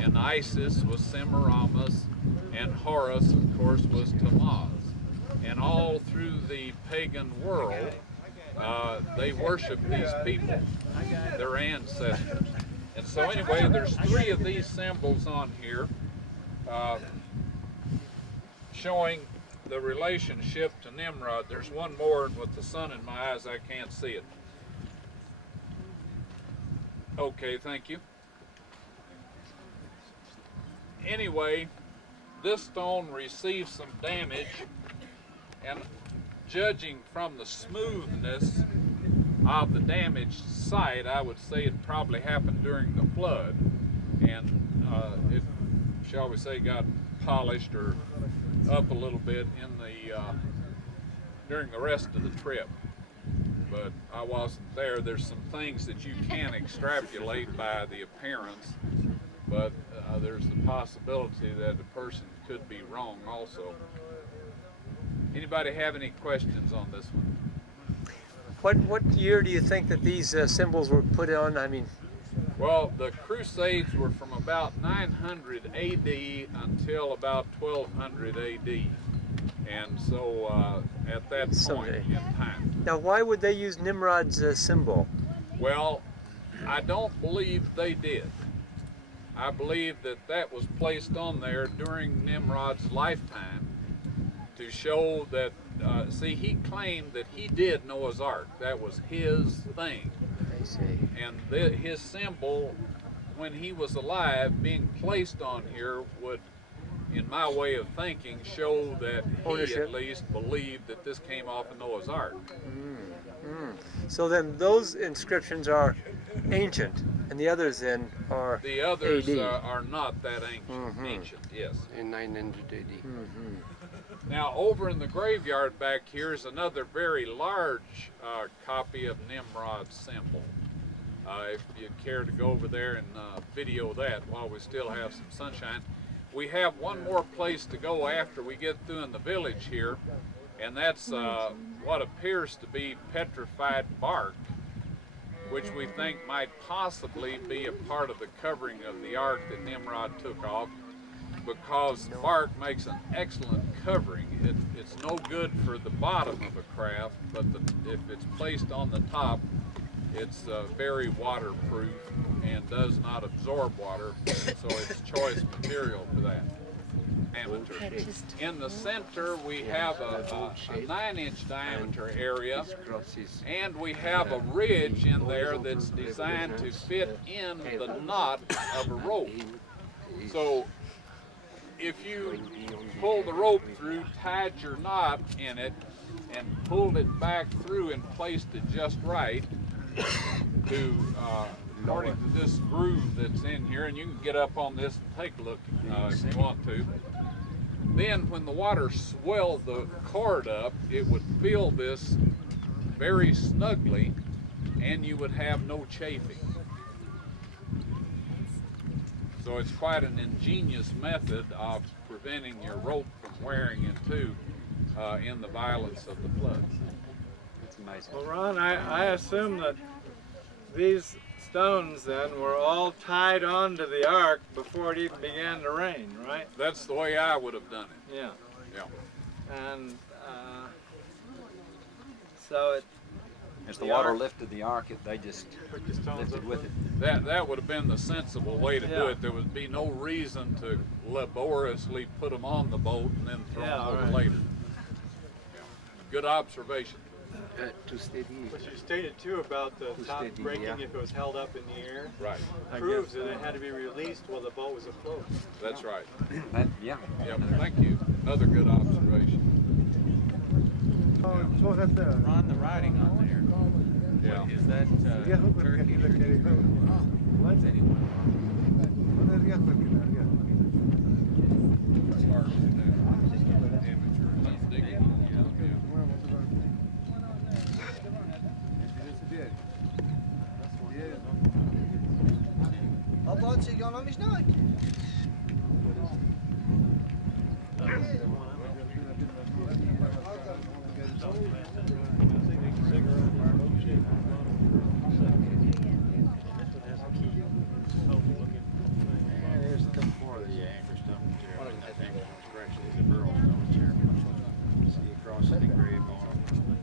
And Isis was Semiramis, and Horus, of course, was Tammuz. And all through the pagan world, they worship these people, their ancestors. And so anyway, there's 3 of these symbols on here showing the relationship to Nimrod. There's one more, and with the sun in my eyes, I can't see it. Okay, thank you. Anyway, this stone received some damage, and judging from the smoothness of the damaged site, I would say it probably happened during the flood, and it, shall we say, got polished or up a little bit in the during the rest of the trip. But I wasn't there. There's some things that you can extrapolate by the appearance, but there's the possibility that a person could be wrong also. Anybody have any questions on this one? What year do you think that these symbols were put on? I mean, well, the Crusades were from about 900 AD until about 1200 AD, and so at that point in time. Now, why would they use Nimrod's symbol? Well, I don't believe they did. I believe that that was placed on there during Nimrod's lifetime to show that, see, he claimed that he did Noah's Ark. That was his thing. I see. And his symbol, when he was alive, being placed on here would, in my way of thinking, show that he at least believed that this came off of Noah's Ark. So then those inscriptions are ancient, and the others then are The others AD. Are not that ancient, yes. In 900 AD. Now, over in the graveyard back here is another very large copy of Nimrod's symbol. If you care to go over there and video that while we still have some sunshine. We have one more place to go after we get through in the village here, and that's what appears to be Petrified Bark, which we think might possibly be a part of the covering of the ark that Nimrod took off, because bark makes an excellent covering. It's no good for the bottom of a craft, but if it's placed on the top, it's very waterproof and does not absorb water, so it's choice material for that. Amateur. In the center we have a 9-inch diameter area, and we have a ridge in there that's designed to fit in the knot of a rope. So if you pull the rope through, tied your knot in it, and pulled it back through and placed it just right to according to this groove that's in here, and you can get up on this and take a look if you want to. Then when the water swelled the cord up, it would fill this very snugly, and you would have no chafing. So it's quite an ingenious method of preventing your rope from wearing in two in the violence of the floods. It's amazing. Well, Ron, I assume that these stones then were all tied onto the ark before it even began to rain, right? That's the way I would have done it. Yeah. Yeah. And so it. As the water lifted the ark, they just lifted with it. That would have been the sensible way to do it. There would be no reason to laboriously put them on the boat and then throw them over later. Yeah. Good observation. What you stated too about the top breaking if it was held up in the air, right, proves that it had to be released while the boat was afloat. That's right. Yeah. Yep. Thank you. Another good observation. Ron, the writing on there. Yeah. Is that Turkey? What's anyone? hat sich ja noch nicht neu. There's a couple more of the anchor stones here. I think those are actually the burrow stones here. See across the grave on them.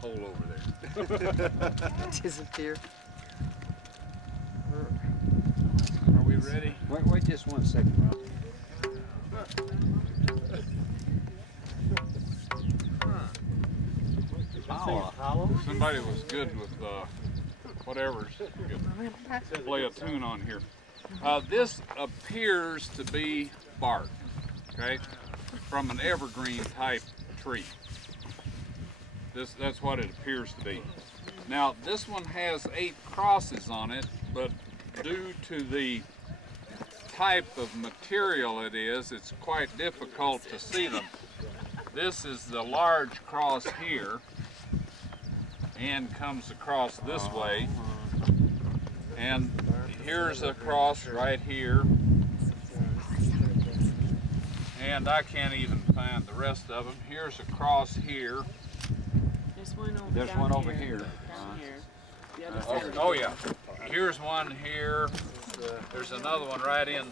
Hole over there. Disappear. Are we ready? Wait just 1 second, Ron. Somebody was good with whatever's play a tune on here. This appears to be bark, okay, from an evergreen type tree. That's what it appears to be. Now this one has 8 crosses on it, but due to the type of material it is, it's quite difficult to see them. This is the large cross here and comes across this way, and here's a cross right here, and I can't even find the rest of them. Here's a cross here. There's one over here. Down here. The other side. Oh yeah. Here's one here. There's another one right in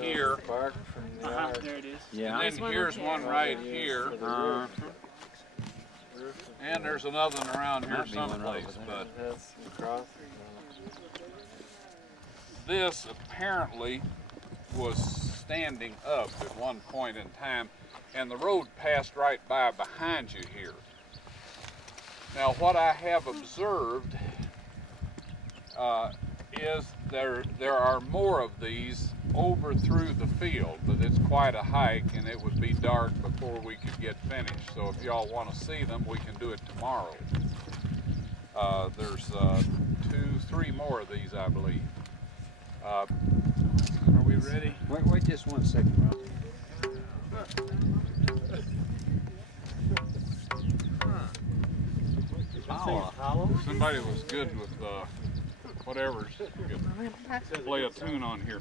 here. There it is. Yeah. And then here's one right here. And there's another one around here someplace. But this apparently was standing up at one point in time, and the road passed right by behind you here. Now what I have observed is there are more of these over through the field, but it's quite a hike and it would be dark before we could get finished. So if y'all want to see them, we can do it tomorrow. There's 2, 3 more of these, I believe. Are we ready? Wait just 1 second, Ron. Somebody was good with whatever's play a tune on here.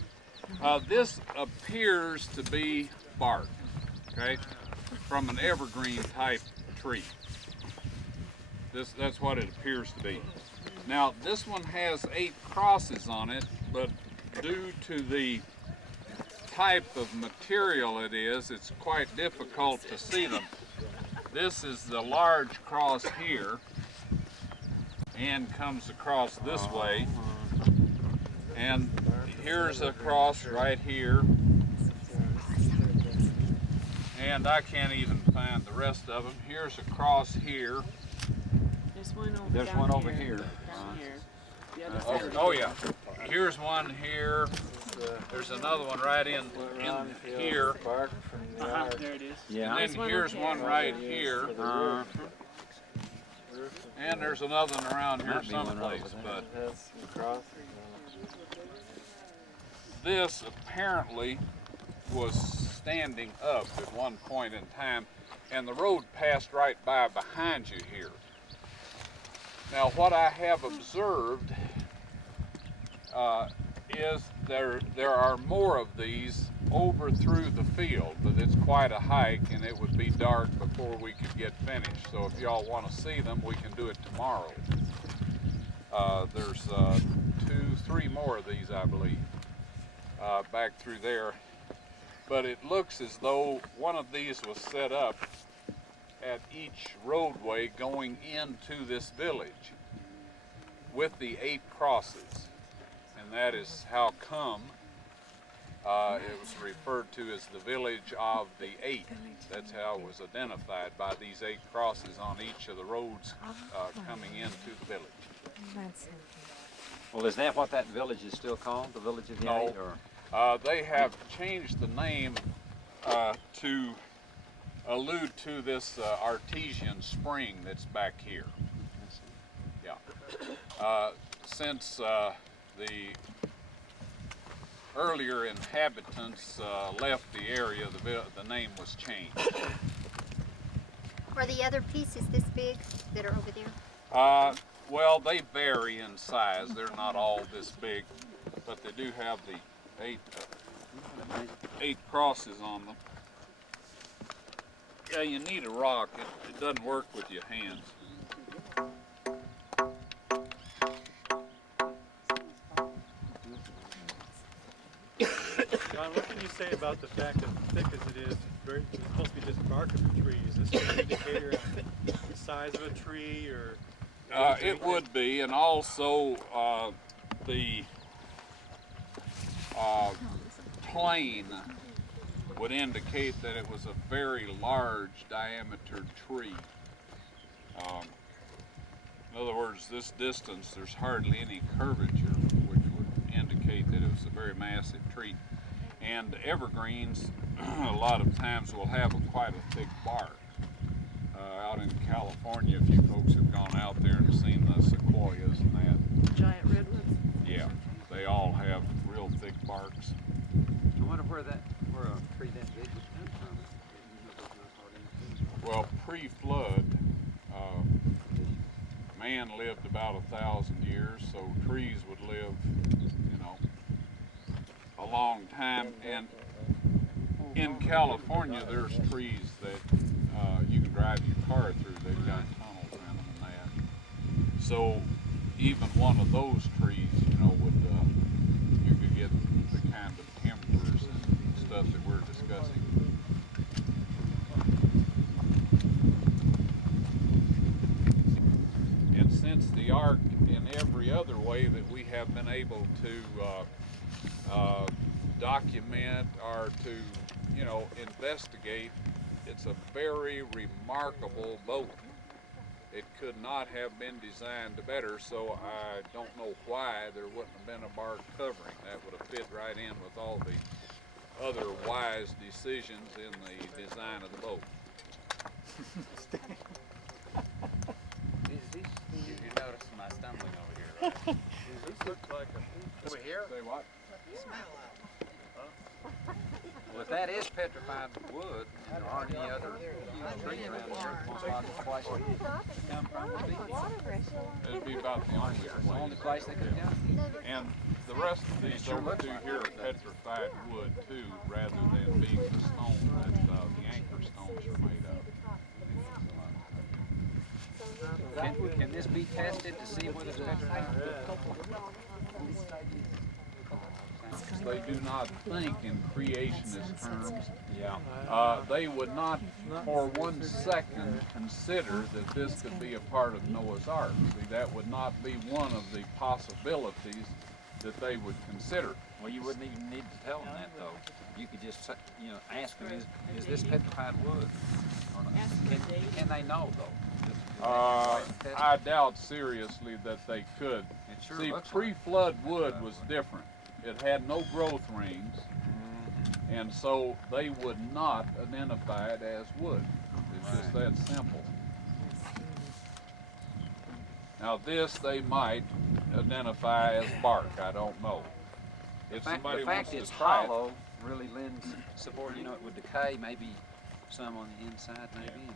This appears to be bark, okay, from an evergreen type tree. That's what it appears to be. Now this one has 8 crosses on it, but due to the type of material it is, it's quite difficult to see them. This is the large cross here and comes across this way, and here's a cross right here, and I can't even find the rest of them. Here's a cross here. There's one over here. Down here. The other side. Oh yeah. Here's one here. There's another one right in here. There it is. Yeah. And then here's one right here. And there's another one around here someplace. But this apparently was standing up at one point in time, and the road passed right by behind you here. Now what I have observed is there are more of these over through the field, but it's quite a hike and it would be dark before we could get finished. So if y'all want to see them, we can do it tomorrow. There's 2, 3 more of these, I believe, back through there. But it looks as though one of these was set up at each roadway going into this village with the 8 crosses. And that is how come it was referred to as the village of the Eight. That's how it was identified, by these 8 crosses on each of the roads coming into the village. Well, is that what that village is still called, the village of the No. Eight? Or? They have changed the name to allude to this artesian spring that's back here. Yeah. Since the earlier inhabitants left the area, the name was changed. Are the other pieces this big that are over there? Well, they vary in size. They're not all this big, but they do have the 8 crosses on them. Yeah, you need a rock. It doesn't work with your hands. John, what can you say about the fact that thick as it is, it's supposed to be just bark of a tree? Is this an indicator of the size of a tree, or? It would be, and also the plane would indicate that it was a very large diameter tree. In other words, this distance, there's hardly any curvature, which would indicate that it was a very massive tree. And evergreens, a lot of times, will have quite a thick bark. Out in California, a few folks have gone out there and seen the sequoias and that. Giant redwoods? Yeah, they all have real thick barks. I wonder where a tree that big would come from. Well, pre-flood, man lived about 1,000 years, so trees would live, a long time. And in California, there's trees that you can drive your car through. They've got tunnels in them and that. So even one of those trees, you could get the kind of timbers and stuff that we're discussing. And since the Ark, in every other way that we have been able to document or to, investigate, it's a very remarkable boat. It could not have been designed better, so I don't know why there wouldn't have been a bark covering. That would have fit right in with all the other wise decisions in the design of the boat. You notice my stumbling over here, right? This looks like a... Over here? Say what? Well, if that is petrified wood, and there aren't any other trees around here, most logical place to come from would be here. It'd be about the only place they could come. And the rest of these over two here are petrified wood too, rather than being the stone that the anchor stones are made of. Can this be tested to see whether it's petrified? They do not think in creationist terms. Yeah. They would not for 1 second consider that this could be a part of Noah's Ark. See, that would not be one of the possibilities that they would consider. Well, you wouldn't even need to tell them that, though. You could just, ask them, is this petrified wood? Or not? Can they know, though? I doubt seriously that they could. Sure. See, pre-flood wood was different. It had no growth rings, and so they would not identify it as wood. It's just that simple. Now this they might identify as bark. I don't know. If somebody wants to try hollow really lends support. It would decay maybe some on the inside, maybe. And